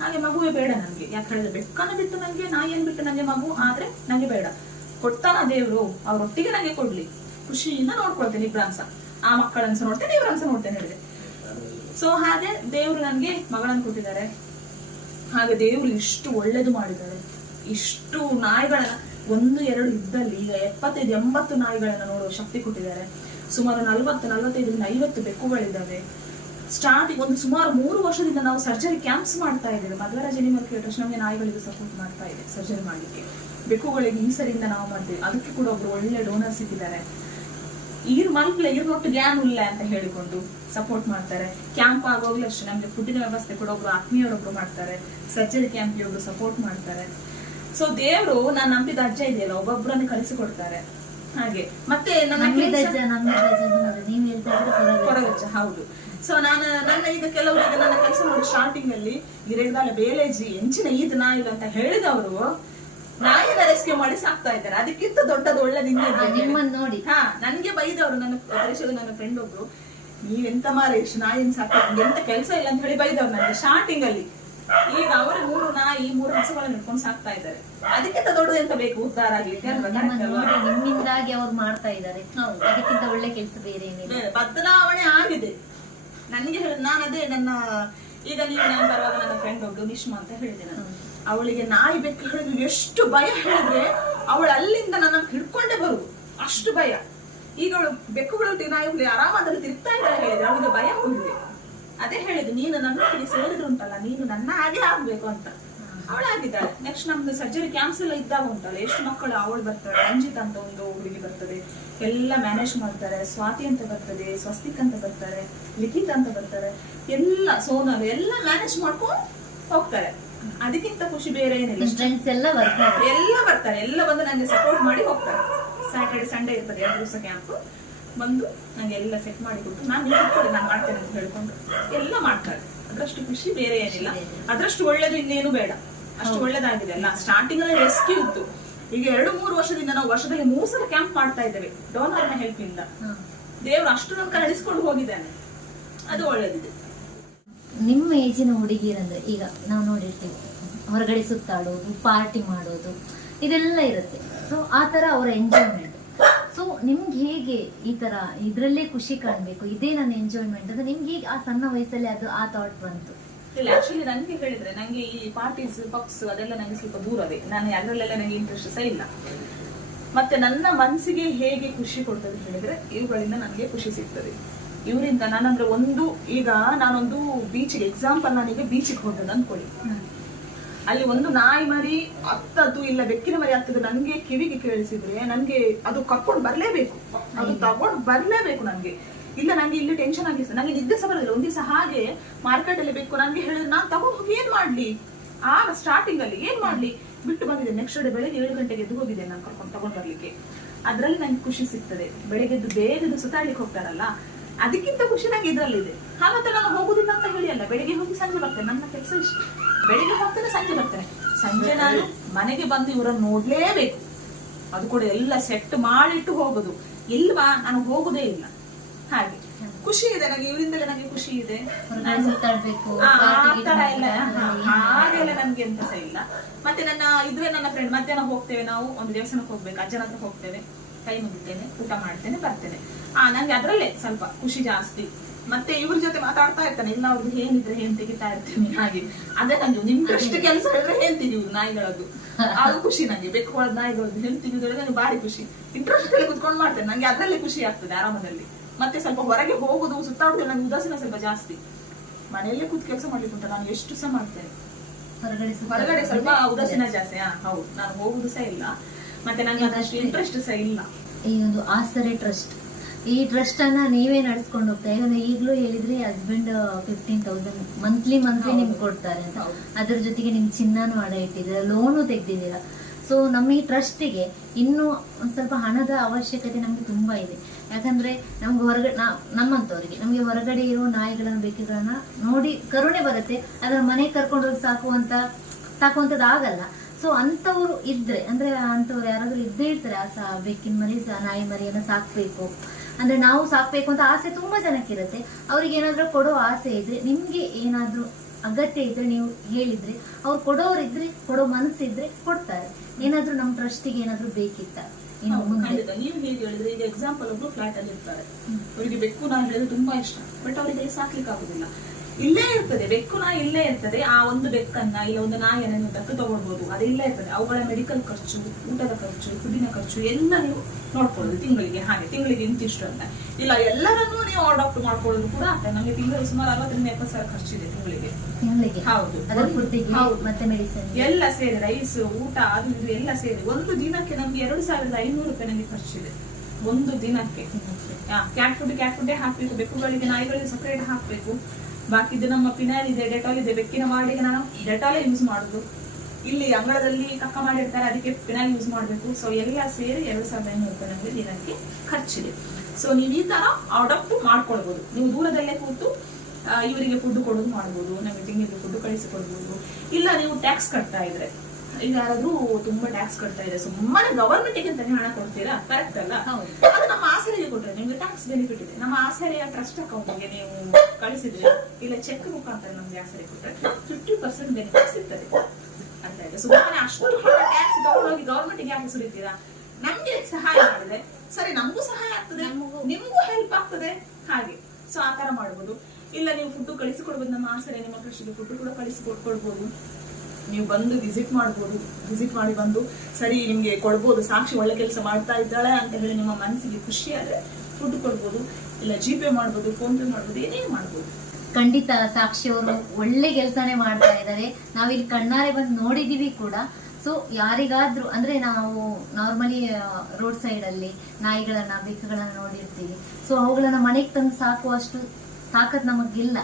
ಹಾಗೆ ಮಗುವೇ ಬೇಡ ನನ್ಗೆ. ಯಾಕೆ ಹೇಳಿದ್ರೆ ಬೆಕ್ಕನ್ನು ಬಿಟ್ಟು ನಂಗೆ, ನಾಯಿಯನ್ನು ಬಿಟ್ಟು ನಂಗೆ ಮಗು ಆದ್ರೆ ನಂಗೆ ಬೇಡ. ಕೊಡ್ತಾನ ದೇವ್ರು, ಅವ್ರೊಟ್ಟಿಗೆ ನಂಗೆ ಕೊಡ್ಲಿ, ಖುಷಿಯಿಂದ ನೋಡ್ಕೊಳ್ತೇನೆ. ಇಬ್ರನ್ಸ ಆ ಮಕ್ಕಳನ್ಸ ನೋಡ್ತೇನೆ, ಇವ್ರನ್ಸ ನೋಡ್ತೇನೆ ಹೇಳಿದೆ. ಸೊ ಹಾಗೆ ದೇವ್ರು ನನ್ಗೆ ಮಗಳನ್ನು ಕೊಟ್ಟಿದ್ದಾರೆ. ಹಾಗೆ ದೇವರು ಇಷ್ಟು ಒಳ್ಳೇದು ಮಾಡಿದ್ದಾರೆ. ಇಷ್ಟು ನಾಯಿಗಳನ್ನ 1-2 ಇದ್ದಲ್ಲಿ ಈಗ 75-80 ನಾಯಿಗಳನ್ನ ನೋಡುವ ಶಕ್ತಿ ಕೊಟ್ಟಿದ್ದಾರೆ. ಸುಮಾರು 40-45-50 ಬೆಕ್ಕುಗಳಿದ್ದಾವೆ. ಸ್ಟಾರ್ಟಿಂಗ್ ಒಂದು ಸುಮಾರು 3 ವರ್ಷದಿಂದ ನಾವು ಸರ್ಜರಿ ಕ್ಯಾಂಪ್ಸ್ ಮಾಡ್ತಾ ಇದ್ದೇವೆ. ಮಧ್ವರಾಜ್ ಅನಿಮಲ್ ಕೇರ್ ಟ್ರಸ್ಟ್ ನಮಗೆ ನಾಯಿಗಳಿಗೆ ಸಪೋರ್ಟ್ ಮಾಡ್ತಾ ಇದೆ ಸರ್ಜರಿ ಮಾಡ್ಲಿಕ್ಕೆ. ಬೆಕ್ಕುಗಳಿಗೆ ಈ ಸರಿಯಿಂದ ನಾವು ಮಾಡ್ತೀವಿ. ಅದಕ್ಕೆ ಕೂಡ ಒಬ್ರು ಒಳ್ಳೆ ಡೋನರ್ ಸಿಕ್ಕಿದ್ದಾರೆ. ಈರ್ನೊಟ್ಟು ಗ್ಯಾನ್ ಇಲ್ಲ ಅಂತ ಹೇಳಿಕೊಂಡು ಸಪೋರ್ಟ್ ಮಾಡ್ತಾರೆ. ಕ್ಯಾಂಪ್ ಆಗೋಗ್ಲೂ ಅಷ್ಟೇ ನಮ್ಗೆ ಫುಡ್ಡಿನ ವ್ಯವಸ್ಥೆ ಕೂಡ ಒಬ್ರು ಆತ್ಮೀಯರೊಬ್ರು ಮಾಡ್ತಾರೆ. ಸರ್ಜರಿ ಕ್ಯಾಂಪ್ಗೆ ಒಬ್ರು ಸಪೋರ್ಟ್ ಮಾಡ್ತಾರೆ. ಸೊ ದೇವರು ನಾನು ನಂಬಿದ ಅಜ್ಜ ಇದೆಯಲ್ಲ ಒಬ್ಬೊಬ್ಬರನ್ನು ಕಳಿಸಿಕೊಡ್ತಾರೆ. ಹಾಗೆ ಮತ್ತೆ ನನ್ನ ಕೊರಗಜ್ಜ ಹೌದು. ಸೊ ನನ್ನ ಈಗ ಕೆಲವರಿಗೆ ನನ್ನ ಕೆಲಸ ನೋಡಿ ಸ್ಟಾರ್ಟಿಂಗ್ ಅಲ್ಲಿ ಗಿರೆಗಾಲ ಬೇಲೇಜಿ ಎಂಚಿನ ಈದ್ ನಾಯಿ ಅಂತ ಹೇಳಿದವರು ನಾಯಿನ ರೆಸ್ಕ್ಯೂ ಮಾಡಿ ಸಾಕ್ತಾ ಇದ್ದಾರೆ. ಅದಕ್ಕಿಂತ ದೊಡ್ಡದು ಒಳ್ಳೆದಿಂದ ನೋಡಿ ನನ್ಗೆ ಬೈದವರು ನನ್ನ ಪರಿಚಯದ ನನ್ನ ಫ್ರೆಂಡ್ ಒಬ್ರು, ನೀವೆಂತ ಮಾರೇಶ್ ನಾಯಿನ ಸಾಕ ಎಂತ ಕೆಲಸ ಇಲ್ಲ ಅಂತ ಹೇಳಿ ಬೈದವ್ರು ನನಗೆ ಸ್ಟಾರ್ಟಿಂಗ್ ಅಲ್ಲಿ. ಈಗ ಅವರು 3 ನಾಯಿ 3 ಹಸುಗಳನ್ನ ಇಟ್ಕೊಂಡು ಸಾಕ್ತಾ ಇದ್ದಾರೆ. ಅದಕ್ಕಿಂತ ದೊಡ್ಡದು ಎಂತ ಬೇಕು ಉದ್ಧಾರ ಆಗ್ಲಿಕ್ಕೆ? ನಿಮ್ಮಿಂದಾಗಿ ಅವ್ರು ಮಾಡ್ತಾ ಇದ್ದಾರೆ. ಅದಕ್ಕಿಂತ ಒಳ್ಳೆ ಕೆಲಸ ಬೇರೆ ಏನಿಲ್ಲ. ಬದಲಾವಣೆ ಆಗಿದೆ ನನಗೆ. ನಾನು ಅದೇ ನನ್ನ ಈಗ ನೀವು ನಾನು ಬರುವಾಗ ನನ್ನ ಫ್ರೆಂಡ್ ಒಬ್ಳು ನಿಶ್ಮಾ ಅಂತ ಹೇಳಿದೆ ನಾನು, ಅವಳಿಗೆ ನಾಯಿ ಬೆಕ್ಕು ಹೇಳಿದ್ರೆ ಎಷ್ಟು ಭಯ ಹೇಳಿದ್ರೆ ಅವಳು ಅಲ್ಲಿಂದ ನನ್ನ ಹಿಡ್ಕೊಂಡೇ ಬರುದು, ಅಷ್ಟು ಭಯ. ಈಗ ಅವಳು ಬೆಕ್ಕುಗಳು ನಾಯಿಗಳು ಆರಾಮಾದಲ್ಲಿ ತಿರ್ತಾ ಇದ್ದಾರೆ ಹೇಳಿದ್ರೆ ಅವಳಿಗೆ ಭಯ ಹೋಗಿದೆ. ಅದೇ ಹೇಳಿದ್ದು, ನೀನು ನನ್ನ ಸೇರಿದ್ರು ಉಂಟಲ್ಲ, ನೀನು ನನ್ನ ಹಾಗೆ ಆಗ್ಬೇಕು ಅಂತ ಅವಳಾಗಿದ್ದಾಳೆ. ನೆಕ್ಸ್ಟ್ ನಮ್ದು ಸರ್ಜರಿ ಕ್ಯಾಂಪ್ಸ್ ಎಲ್ಲ ಇದ್ದಾಗ ಉಂಟಲ್ಲ, ಎಷ್ಟು ಮಕ್ಕಳು ಅವಳು ಬರ್ತಾಳೆ. ರಂಜಿತ್ ಅಂತ ಒಂದು ಹುಡುಗಿ ಬರ್ತದೆ, ಎಲ್ಲ ಮ್ಯಾನೇಜ್ ಮಾಡ್ತಾರೆ. ಸ್ವಾತಿ ಅಂತ ಬರ್ತದೆ, ಸ್ವಸ್ತಿಕ್ ಅಂತ ಬರ್ತಾರೆ, ಲಿಖಿತ್ ಅಂತ ಬರ್ತಾರೆ, ಎಲ್ಲ ಸೋನಲ್ ಎಲ್ಲ ಮ್ಯಾನೇಜ್ ಮಾಡ್ಕೊಂಡು ಹೋಗ್ತಾರೆ. ಅದಕ್ಕಿಂತ ಖುಷಿ ಬೇರೆ ಏನಿಲ್ಲ. ಎಲ್ಲ ಬರ್ತಾರೆ, ಎಲ್ಲ ಬಂದು ನಂಗೆ ಸಪೋರ್ಟ್ ಮಾಡಿ ಹೋಗ್ತಾರೆ. ಸ್ಯಾಟರ್ಡೆ ಸಂಡೇ ಇರ್ತದೆ 2 ದಿವಸ ಕ್ಯಾಂಪ್. ಬಂದು ನಂಗೆ ಎಲ್ಲ ಸೆಟ್ ಮಾಡಿ ಕೊಟ್ಟು ನಾನು ಮಾಡ್ತೇನೆ ಅಂತ ಹೇಳ್ಕೊಂಡು ಎಲ್ಲ ಮಾಡ್ತಾರೆ. ಅದ್ರಷ್ಟು ಖುಷಿ ಬೇರೆ ಏನಿಲ್ಲ. ಅದ್ರಷ್ಟು ಒಳ್ಳೇದು ಇನ್ನೇನು ಬೇಡ, ಅಷ್ಟು ಒಳ್ಳೇದಾಗಿದೆ ಅಲ್ಲ. ಸ್ಟಾರ್ಟಿಂಗ್ ಅಲ್ಲಿ ರೆಸ್ಕ್ಯೂ ಇತ್ತು. ಈಗ 2-3 ವರ್ಷದಿಂದ ನಾವು ವರ್ಷದಲ್ಲಿ 3 ಸಲ ಕ್ಯಾಂಪ್ ಮಾಡ್ತಾ ಇದ್ದೇವೆ ಡೋನರ್ನ ಹೆಲ್ಪ್ ಇಂದ. ದೇವ್ರು ಅಷ್ಟು ನಮ್ಗೆ ಕಳಿಸ್ಕೊಂಡು ಹೋಗಿದ್ದಾನೆ, ಅದು ಒಳ್ಳೇದಿದೆ. ನಿಮ್ಮ ಏಜಿನ ಹುಡುಗಿಯರಂದ್ರೆ ಈಗ ನಾವು ನೋಡಿರ್ತೀವಿ, ಹೊರಗಡೆ ಸುತ್ತಾಡೋದು, ಪಾರ್ಟಿ ಮಾಡೋದು, ಇದೆಲ್ಲ ಇರುತ್ತೆ. ಸೊ ಆ ತರ ಅವರ ಎಂಜಾಯ್ಮೆಂಟ್. ಸೊ ನಿಮ್ಗೆ ಹೇಗೆ ಈ ತರ ಇದ್ರಲ್ಲೇ ಖುಷಿ ಕಾಣ್ಬೇಕು, ಇದೇ ನನ್ನ ಎಂಜಾಯ್ಮೆಂಟ್ ಅಂತ ನಿಮ್ಗೆ ಹೇಗೆ ಆ ಸಣ್ಣ ವಯಸ್ಸಲ್ಲಿ ಅದು ಆ ಥಾಟ್ ಬಂತು? ಇಲ್ಲ, ಆಕ್ಚುಲಿ ನನಗೆ ಹೇಳಿದ್ರೆ ನಂಗೆ ಈ ಪಾರ್ಟೀಸ್ ಪಬ್ಸ್ ಅದೆಲ್ಲ ನಂಗೆ ಸ್ವಲ್ಪ ದೂರವೇ. ನಾನು ಅದರಲ್ಲೆಲ್ಲ ನನಗೆ ಇಂಟ್ರೆಸ್ಟ್ ಸಹ ಇಲ್ಲ. ಮತ್ತೆ ನನ್ನ ಮನಸ್ಸಿಗೆ ಹೇಗೆ ಖುಷಿ ಕೊಡ್ತದೆ ಹೇಳಿದ್ರೆ ಇವುಗಳಿಂದ ನನಗೆ ಖುಷಿ ಸಿಗ್ತದೆ. ಇವರಿಂದ ನಾನಂದ್ರೆ ಈಗ ನಾನೊಂದು ಬೀಚ್ಗೆ ಎಕ್ಸಾಂಪಲ್, ನಾನೀಗ ಬೀಚಿಗೆ ಹೋದದ್ದು ಅನ್ಕೊಳ್ಳಿ. ಅಲ್ಲಿ ಒಂದು ನಾಯಿ ಮರಿ ಹತ್ತದ್ದು ಇಲ್ಲ ಬೆಕ್ಕಿನ ಮರಿ ಹತ್ತದ್ದು ನನ್ಗೆ ಕಿವಿಗೆ ಕೇಳಿಸಿದ್ರೆ ನನ್ಗೆ ಅದು ಕರ್ಕೊಂಡು ಬರ್ಲೇಬೇಕು, ಅದು ತಗೊಂಡು ಬರ್ಲೇಬೇಕು ನನ್ಗೆ. ಇಲ್ಲ ನಂಗೆ ಇಲ್ಲಿ ಟೆನ್ಷನ್ ಆಗಿ ನಂಗೆ ನಿದ್ದೆ ಸಹ ಬರೋದಿಲ್ಲ. ಒಂದ್ ದಿವಸ ಹಾಗೆ ಮಾರ್ಕೆಟ್ ಅಲ್ಲಿ ಬೇಕು ನನ್ಗೆ ಹೇಳಿದ್ರೆ ನಾನು ತಗೊಂಡು ಹೋಗಿ ಏನ್ ಮಾಡ್ಲಿ, ಆಗ ಸ್ಟಾರ್ಟಿಂಗ್ ಅಲ್ಲಿ ಏನ್ ಮಾಡ್ಲಿ ಬಿಟ್ಟು ಬಂದಿದೆ. ನೆಕ್ಸ್ಟ್ ಡೇ ಬೆಳಿಗ್ಗೆ 7 ಗಂಟೆಗೆ ಎದ್ದು ಹೋಗಿದೆ ನಾನು ಕರ್ಕೊಂಡು ತಗೊಂಡ್ ಬರ್ಲಿಕ್ಕೆ. ಅದ್ರಲ್ಲಿ ನಂಗೆ ಖುಷಿ ಸಿಗ್ತದೆ. ಬೆಳಿಗ್ಗೆದ್ದು ಬೇಗ ಸುತ್ತಾಡ್ಲಿಕ್ಕೆ ಹೋಗ್ತಾರಲ್ಲ, ಅದಕ್ಕಿಂತ ಖುಷಿ ನಂಗೆ ಇದ್ರಲ್ಲಿದೆ. ಹಾಗಂತ ನಾನು ಹೋಗುದಿಲ್ಲ ಅಂತ ಹೇಳಿ ಅಲ್ಲ, ಬೆಳಿಗ್ಗೆ ಹೋಗಿ ಸಂಜೆ ಬರ್ತೇನೆ. ನನ್ನ ಕೆಲಸ ಇಷ್ಟ, ಬೆಳಿಗ್ಗೆ ಹೋಗ್ತೇನೆ ಸಂಜೆ ಬರ್ತೇನೆ. ಸಂಜೆ ನಾನು ಮನೆಗೆ ಬಂದು ಇವರನ್ನು ನೋಡ್ಲೇಬೇಕು. ಅದು ಕೂಡ ಎಲ್ಲ ಸೆಟ್ ಮಾಡಿಟ್ಟು ಹೋಗುದು. ಇಲ್ವಾ ನಾನು ಹೋಗುದೇ ಇಲ್ಲ. ಹಾಗೆ ಖುಷಿ ಇದೆ ನನಗೆ, ಇವರಿಂದಲೇ ನನಗೆ ಖುಷಿ ಇದೆ. ಹಾಗೆಲ್ಲ ನನ್ಗೆ ಎಂತ ಸಹ ಇಲ್ಲ. ಮತ್ತೆ ನನ್ನ ಫ್ರೆಂಡ್ ಮಧ್ಯಾಹ್ನ ಹೋಗ್ತೇವೆ, ನಾವು ಒಂದು ದೇವಸ್ಥಾನಕ್ಕೆ ಹೋಗ್ಬೇಕು, ಅಜ್ಜನ ಹತ್ರ ಹೋಗ್ತೇವೆ, ಕೈ ಮುಗಿತೇನೆ, ಊಟ ಮಾಡ್ತೇನೆ, ಬರ್ತೇನೆ. ನಂಗೆ ಅದ್ರಲ್ಲೇ ಸ್ವಲ್ಪ ಖುಷಿ ಜಾಸ್ತಿ. ಮತ್ತೆ ಇವ್ರ ಜೊತೆ ಮಾತಾಡ್ತಾ ಇರ್ತಾನೆ, ಇಲ್ಲ ಅವ್ರಿಗೆ ಏನಿದ್ರೆ ಏನ್ ತೆಗಿತಾ ಇರ್ತೀನಿ. ಹಾಗೆ ಅದೇ ನಂಗೆ ನಿಮ್ಗೆ ಎಷ್ಟು ಕೆಲಸ ಹೇಳಿದ್ರೆ ಏನ್ ತೆಗಿಯುದು ನಾಯಿಗಳದ್ದು, ಅದು ಖುಷಿ ನಂಗೆ. ಬೆಕ್ಕುಗಳದ್ದು ನಾಯಿಗಳದ್ದು ಹೆಣ್ ತೆಗಿದ್ರೆ ನನಗೆ ಭಾರಿ ಖುಷಿ. ಇಂಟ್ರೆಸ್ಟ್ ಅಲ್ಲಿ ಕುತ್ಕೊಂಡು ಮಾಡ್ತೇನೆ, ನಂಗೆ ಅದ್ರಲ್ಲಿ ಖುಷಿ ಆಗ್ತದೆ ಆರಾಮದಲ್ಲಿ. ಮತ್ತೆ ಸ್ವಲ್ಪ ಹೊರಗೆ ಹೋಗುದು ಸುತ್ತಾಡುದು ನಂಗೆ ಉದಾಸೀನ ಸ್ವಲ್ಪ ಜಾಸ್ತಿ. ಮನೆಯಲ್ಲೇ ಕೂತ್ ಕೆಲಸ ಮಾಡ್ಲಿಕ್ಕೆ ಉಂಟ, ನಾನು ಎಷ್ಟು ಸಹ ಮಾಡ್ತೇನೆ. ಹೊರಗಡೆ ಸ್ವಲ್ಪ ಉದಾಸೀನ ಜಾಸ್ತಿ. ಹೌದು, ನಾನು ಹೋಗುದು ಸಹ ಇಲ್ಲ. ಮತ್ತೆ ನಂಗೆ ಅದಷ್ಟು ಇಂಟ್ರೆಸ್ಟ್ ಸಹ ಇಲ್ಲ. ಈ ಒಂದು ಆಸರೆ ಟ್ರಸ್ಟ್, ಈ ಟ್ರಸ್ಟ್ ಅನ್ನ ನೀವೇ ನಡೆಸ್ಕೊಂಡು ಹೋಗ್ತಾ. ಯಾಕಂದ್ರೆ ಈಗಲೂ ಹೇಳಿದ್ರೆ ಹಸ್ಬೆಂಡ್ 15,000 ಮಂತ್ಲಿ ನಿಮ್ಗೆ ಕೊಡ್ತಾರೆ ಅಂತ. ಅದ್ರ ಜೊತೆಗೆ ನಿಮ್ ಚಿನ್ನಾನು ಅಡ ಇಟ್ಟಿದ್ದೀರಾ, ಲೋನು ತೆಗ್ದಿದ್ದೀರಾ. ಸೊ ನಮ್ಮ ಈ ಟ್ರಸ್ಟಿಗೆ ಇನ್ನೂ ಒಂದ್ ಸ್ವಲ್ಪ ಹಣದ ಅವಶ್ಯಕತೆ ನಮ್ಗೆ ತುಂಬಾ ಇದೆ. ಯಾಕಂದ್ರೆ ನಮ್ಗೆ ಹೊರಗಡೆ ನಮ್ಮಂತವ್ರಿಗೆ ನಮ್ಗೆ ಹೊರಗಡೆ ಇರೋ ನಾಯಿಗಳನ್ನ ಬೆಕ್ಕುಗಳನ್ನ ನೋಡಿ ಕರುಣೆ ಬರುತ್ತೆ, ಅದರ ಮನೆಗೆ ಕರ್ಕೊಂಡೋಗಿ ಸಾಕುವಂಥದ್ದು ಆಗಲ್ಲ. ಸೊ ಅಂತವ್ರು ಇದ್ರೆ ಅಂದ್ರೆ ಅಂತವ್ರು ಯಾರಾದ್ರೂ ಇದ್ದೇ ಇರ್ತಾರೆ, ಬೆಕ್ಕಿನ ಮರಿ ನಾಯಿ ಮರಿಯನ್ನ ಸಾಕ್ಬೇಕು ಅಂದ್ರೆ ನಾವು ಸಾಕ್ಬೇಕು ಅಂತ ಆಸೆ ತುಂಬಾ ಜನಕ್ಕಿರುತ್ತೆ. ಅವ್ರಿಗೆ ಏನಾದ್ರೂ ಕೊಡೋ ಆಸೆ ಇದ್ರೆ, ನಿಮ್ಗೆ ಏನಾದ್ರೂ ಅಗತ್ಯ ಇದ್ರೆ ನೀವು ಹೇಳಿದ್ರೆ ಅವ್ರು ಕೊಡೋರಿದ್ರೆ, ಕೊಡೋ ಮನಸ್ಸಿದ್ರೆ ಕೊಡ್ತಾರೆ. ಏನಾದ್ರೂ ನಮ್ ಟ್ರಸ್ಟಿಗೆ ಏನಾದ್ರೂ ಬೇಕಿತ್ತ? ನೀವು ಹೇಗೆ ಹೇಳಿದ್ರೆ, ಈಗ ಎಕ್ಸಾಂಪಲ್ ಒಬ್ರು ಫ್ಲಾಟ್ ಅಲ್ಲಿ ಇರ್ತಾರೆ, ಅವರಿಗೆ ಬೆಕ್ಕು ನಾನು ಹೇಳಿದ್ರೆ ತುಂಬಾ ಇಷ್ಟ, ಬಟ್ ಅವರಿಗೆ ಸಾಕ್ಲಿಕ್ಕೆ ಆಗುದಿಲ್ಲ. ಇಲ್ಲೇ ಇರ್ತದೆ, ಬೆಕ್ಕು ನಾಯಿ ಇಲ್ಲೇ ಇರ್ತದೆ. ಆ ಒಂದು ಬೆಕ್ಕನ್ನ ಇಲ್ಲ ಒಂದು ನಾಯಿಯನ್ನ ನೀವು ದತ್ತು ತಗೊಳ್ಬಹುದು, ಅದು ಇಲ್ಲೇ ಇರ್ತದೆ. ಅವುಗಳ ಮೆಡಿಕಲ್ ಖರ್ಚು, ಊಟದ ಖರ್ಚು, ಫುಡಿನ ಖರ್ಚು ಎಲ್ಲ ನೀವು ನೋಡ್ಕೊಳ್ಳೋದು ತಿಂಗಳಿಗೆ. ಹಾಗೆ ತಿಂಗಳಿಗೆ ಇಂತಿಷ್ಟು ಅಂತ ಇಲ್ಲ, ಎಲ್ಲರನ್ನೂ ನೀವು ಅಡಾಪ್ಟ್ ಮಾಡ್ಕೊಳ್ಳೋದು ಕೂಡ ಆಗ್ತದೆ. ನಮಗೆ ತಿಂಗಳಿಗೆ ಸುಮಾರು 60-70 ಸಾವಿರ ಖರ್ಚಿದೆ ತಿಂಗಳಿಗೆ. ಹೌದು, ಅದರ ಫುಡ್ಡಿಗೆ ಮತ್ತೆ ಮೆಡಿಸಿನ್ ಎಲ್ಲ ಸೇರಿ, ರೈಸ್, ಊಟ, ಅದು ಇದು ಎಲ್ಲ ಸೇರಿ ಒಂದು ದಿನಕ್ಕೆ ನಮ್ಗೆ 2500 ರೂಪಾಯಿ ನಮಗೆ ಖರ್ಚಿದೆ ಒಂದು ದಿನಕ್ಕೆ. ಕ್ಯಾಟ್ ಫುಡ್ ಹಾಕ್ಬೇಕು, ಬೆಕ್ಕುಗಳಿಗೆ ನಾಯಿಗಳಿಗೆ ಸಪರೇಟ್ ಹಾಕ್ಬೇಕು. ಬಾಕಿದ್ದು ನಮ್ಮ ಪಿನಾಲ್ ಇದೆ, ಡೆಟಾಲ್ ಇದೆ. ಬೆಕ್ಕಿನ ವಾರ್ಡಿಗೆ ನಾನು ಡೆಟಾಲೇ ಯೂಸ್ ಮಾಡುದು. ಇಲ್ಲಿ ಅಂಗಳದಲ್ಲಿ ಕಕ್ಕ ಮಾಡಿರ್ತಾರೆ, ಅದಕ್ಕೆ ಪಿನಾಲ್ ಯೂಸ್ ಮಾಡಬೇಕು. ಸೊ ಎಲ್ಲ ಸೇರಿ 2500 ರೂಪಾಯಿ ನಮಗೆ ದಿನಕ್ಕೆ ಖರ್ಚಿದೆ. ಸೊ ನೀವು ಈ ತರ ಅಡಾಪ್ಟ್ ಮಾಡ್ಕೊಳ್ಬಹುದು. ನೀವು ದೂರದಲ್ಲೇ ಕೂತು ಇವರಿಗೆ ಫುಡ್ ಕೊಡೋದು ಮಾಡ್ಬೋದು, ನಮಗೆ ತಿಂಗಳಿಗೆ ಫುಡ್ ಕಳಿಸಿಕೊಡ್ಬೋದು. ಇಲ್ಲ ನೀವು ಟ್ಯಾಕ್ಸ್ ಕಟ್ತಾ ಇದ್ರೆ, ಈಗ ಯಾರಾದ್ರೂ ತುಂಬಾ ಟ್ಯಾಕ್ಸ್ ಕಟ್ತಾ ಇದೆ, ಸುಮ್ಮನೆ ಗವರ್ಮೆಂಟ್ಗೆ ಅಂತಾನೆ ಹಣ ಕೊಡ್ತೀರಾ, ಕರೆಕ್ಟ್ ಅಲ್ಲ? ಅದು ನಮ್ಮ ಆಸರೆಗೆ ಕೊಟ್ಟರೆ ನಿಮ್ಗೆ ಟ್ಯಾಕ್ಸ್ ಬೆನಿಫಿಟ್ ಇದೆ. ನಮ್ಮ ಆಸರೆಯ ಟ್ರಸ್ಟ್ ಅಕೌಂಟ್ಗೆ ನೀವು ಕಳಿಸಿದ್ರೆ, ಇಲ್ಲ ಚೆಕ್ ಮುಖಾಂತರ ನಮ್ಗೆ ಆಸರೆ ಕೊಟ್ಟರೆ 50% ಬೆನಿಫಿಟ್ ಸಿಗ್ತದೆ ಅಂತ ಇದೆ. ಸುಮ್ಮನೆ ಅಷ್ಟು ಹಣ ಟ್ಯಾಕ್ಸ್ ತಗೊಂಡೋಗಿ ಗವರ್ಮೆಂಟ್ಗೆ ಯಾಕೆ ಸುರಿತೀರಾ? ನಮ್ಗೆ ಸಹಾಯ ಮಾಡಿದ್ರೆ ಸರಿ, ನಮಗೂ ಸಹಾಯ ಆಗ್ತದೆ, ನಿಮ್ಗೂ ಹೆಲ್ಪ್ ಆಗ್ತದೆ. ಹಾಗೆ ಸೊ ಆ ತರ ಮಾಡ್ಬೋದು. ಇಲ್ಲ ನೀವು ಫುಡ್ ಕಳಿಸಿಕೊಡ್ಬೋದು, ನಮ್ಮ ಆಸರೆ ನಿಮ್ಮ ಕೃಷಿಗೆ ಫುಡ್ ಕೂಡ ಕಳಿಸಿಕೊಡ್ಬೋದು. ನೀವು ಬಂದು ವಿಸಿಟ್ ಮಾಡ್ಬೋದು, ವಿಸಿಟ್ ಮಾಡಿ ಬಂದು ಸರಿ ನಿಮ್ಗೆ ಕೊಡ್ಬೋದು. ಸಾಕ್ಷಿ ಒಳ್ಳೆ ಕೆಲಸ ಮಾಡ್ತಾ ಇದ್ದಾಳೆ ಅಂತ ಹೇಳಿ ನಿಮ್ಮ ಮನಸ್ಸಿಗೆ ಖುಷಿ ಆದ್ರೆ ಫುಡ್ ಕೊಡ್ಬೋದು, ಇಲ್ಲ ಜಿಪೇ ಮಾಡ್ಬೋದು, ಫೋನ್ ಪೇ ಮಾಡ್ಬೋದು, ಏನೇನು ಮಾಡ್ಬೋದು. ಖಂಡಿತ ಸಾಕ್ಷಿ ಅವರು ಒಳ್ಳೆ ಕೆಲಸನೇ ಮಾಡ್ತಾ ಇದ್ದಾರೆ. ನಾವಿಲ್ಲಿ ಕಣ್ಣಾರೆ ಬಂದು ನೋಡಿದೀವಿ ಕೂಡ. ಸೊ ಯಾರಿಗಾದ್ರೂ ಅಂದ್ರೆ ನಾವು ನಾರ್ಮಲಿ ರೋಡ್ ಸೈಡ್ ಅಲ್ಲಿ ನಾಯಿಗಳನ್ನ, ಬೆಕ್ಕುಗಳನ್ನ ನೋಡಿರ್ತೀವಿ. ಸೊ ಅವುಗಳನ್ನ ಮನೆಗೆ ತಂದು ಸಾಕುವಷ್ಟು ತಾಕತ್ ನಮಗಿಲ್ಲ,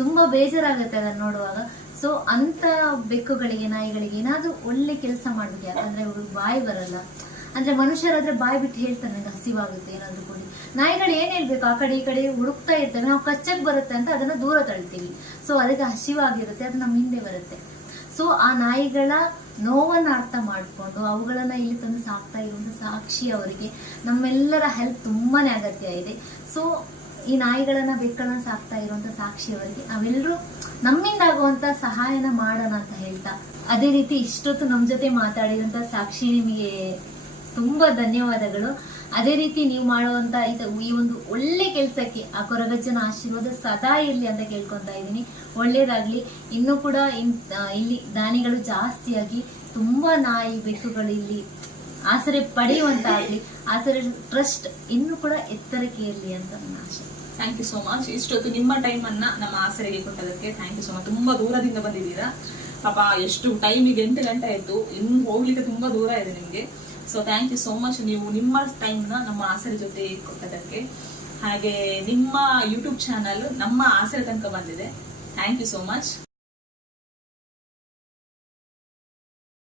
ತುಂಬಾ ಬೇಜಾರಾಗುತ್ತೆ ಅದನ್ನ ನೋಡುವಾಗ. ಸೊ ಅಂತ ಬೆಕ್ಕುಗಳಿಗೆ, ನಾಯಿಗಳಿಗೆ ಏನಾದ್ರೂ ಒಳ್ಳೆ ಕೆಲಸ ಮಾಡ್ಬೇಕು. ಯಾಕಂದ್ರೆ ಅವ್ರಿಗೆ ಬಾಯಿ ಬರಲ್ಲ, ಅಂದ್ರೆ ಮನುಷ್ಯರಾದ್ರೆ ಬಾಯಿ ಬಿಟ್ಟು ಹೇಳ್ತಾರೆ ನನಗೆ ಹಸಿವಾಗುತ್ತೆ ಏನಾದ್ರು ಕೊಡಿ. ನಾಯಿಗಳು ಏನ್ ಹೇಳ್ಬೇಕು, ಆ ಕಡೆ ಈ ಕಡೆ ಹುಡುಕ್ತಾ ಇರ್ತವೆ, ನಾವು ಕಚ್ಚಕ್ ಬರುತ್ತೆ ಅಂತ ಅದನ್ನ ದೂರ ತಳ್ತೀವಿ. ಸೊ ಅದಕ್ಕೆ ಹಸಿವಾಗಿರುತ್ತೆ, ಅದು ನಮ್ಮ ಹಿಂದೆ ಬರುತ್ತೆ. ಸೊ ಆ ನಾಯಿಗಳ ನೋವನ್ನ ಅರ್ಥ ಮಾಡ್ಕೊಂಡು ಅವುಗಳನ್ನ ಇಲ್ಲಿ ತಂದು ಸಾಕ್ತಾ ಇರುವಂತ ಸಾಕ್ಷಿ ಅವರಿಗೆ ನಮ್ಮೆಲ್ಲರ ಹೆಲ್ಪ್ ತುಂಬಾನೇ ಅಗತ್ಯ ಇದೆ. ಸೊ ಈ ನಾಯಿಗಳನ್ನ, ಬೆಕ್ಕಗಳನ್ನ ಸಾಕ್ತಾ ಇರುವಂತ ಸಾಕ್ಷಿ ಅವರಿಗೆ ನಾವೆಲ್ಲರೂ ನಮ್ಮಿಂದ ಆಗುವಂತ ಸಹಾಯನ ಮಾಡೋಣ ಅಂತ ಹೇಳ್ತಾ, ಅದೇ ರೀತಿ ಇಷ್ಟೊತ್ತು ನಮ್ ಜೊತೆ ಮಾತಾಡಿದಂತ ಸಾಕ್ಷಿ ನಿಮಗೆ ತುಂಬಾ ಧನ್ಯವಾದಗಳು. ಅದೇ ರೀತಿ ನೀವು ಮಾಡುವಂತ ಈ ಒಂದು ಒಳ್ಳೆ ಕೆಲಸಕ್ಕೆ ಆ ಕೊರಗಜ್ಜನ ಆಶೀರ್ವಾದ ಸದಾ ಇರ್ಲಿ ಅಂತ ಕೇಳ್ಕೊಂತ ಇದ್ದೀನಿ. ಒಳ್ಳೇದಾಗ್ಲಿ. ಇನ್ನೂ ಕೂಡ ಇಲ್ಲಿ ದಾನಿಗಳು ಜಾಸ್ತಿಯಾಗಿ ತುಂಬಾ ನಾಯಿ, ಬೆಕ್ಕುಗಳು ಇಲ್ಲಿ ಆಸರೆ ಪಡೆಯುವಂತಾಗ್ಲಿ, ಆಸರೆ ಟ್ರಸ್ಟ್ ಇನ್ನೂ ಕೂಡ ಎತ್ತರಕ್ಕೆ ಇರ್ಲಿ ಅಂತ ನನ್ನ ಆಶೆ. Thank you so much. ಇಷ್ಟೊತ್ತು ನಿಮ್ಮ ಟೈಮ್ ಅನ್ನ ನಮ್ಮ ಆಸರೆಗೆ ಕೊಟ್ಟದಕ್ಕೆ ಥ್ಯಾಂಕ್ ಯು ಸೋ ಮಚ್. ತುಂಬಾ ದೂರದಿಂದ ಬಂದಿದ್ದೀರಾ ಪಾಪ. ಎಷ್ಟು ಟೈಮಿಗೆ 8 ಗಂಟೆ ಆಯ್ತು, ಇನ್ನು ಹೋಗ್ಲಿಕ್ಕೆ ತುಂಬಾ ದೂರ ಇದೆ ನಿಮ್ಗೆ. So thank you so much, ನೀವು ನಿಮ್ಮ ಟೈಮ್ನ ನಮ್ಮ ಆಸರೆ ಜೊತೆ ಕೊಟ್ಟದಕ್ಕೆ. ಹಾಗೆ ನಿಮ್ಮ ಯೂಟ್ಯೂಬ್ ಚಾನಲ್ ನಮ್ಮ ಆಸರೆ ತನಕ ಬಂದಿದೆ. Thank you so much.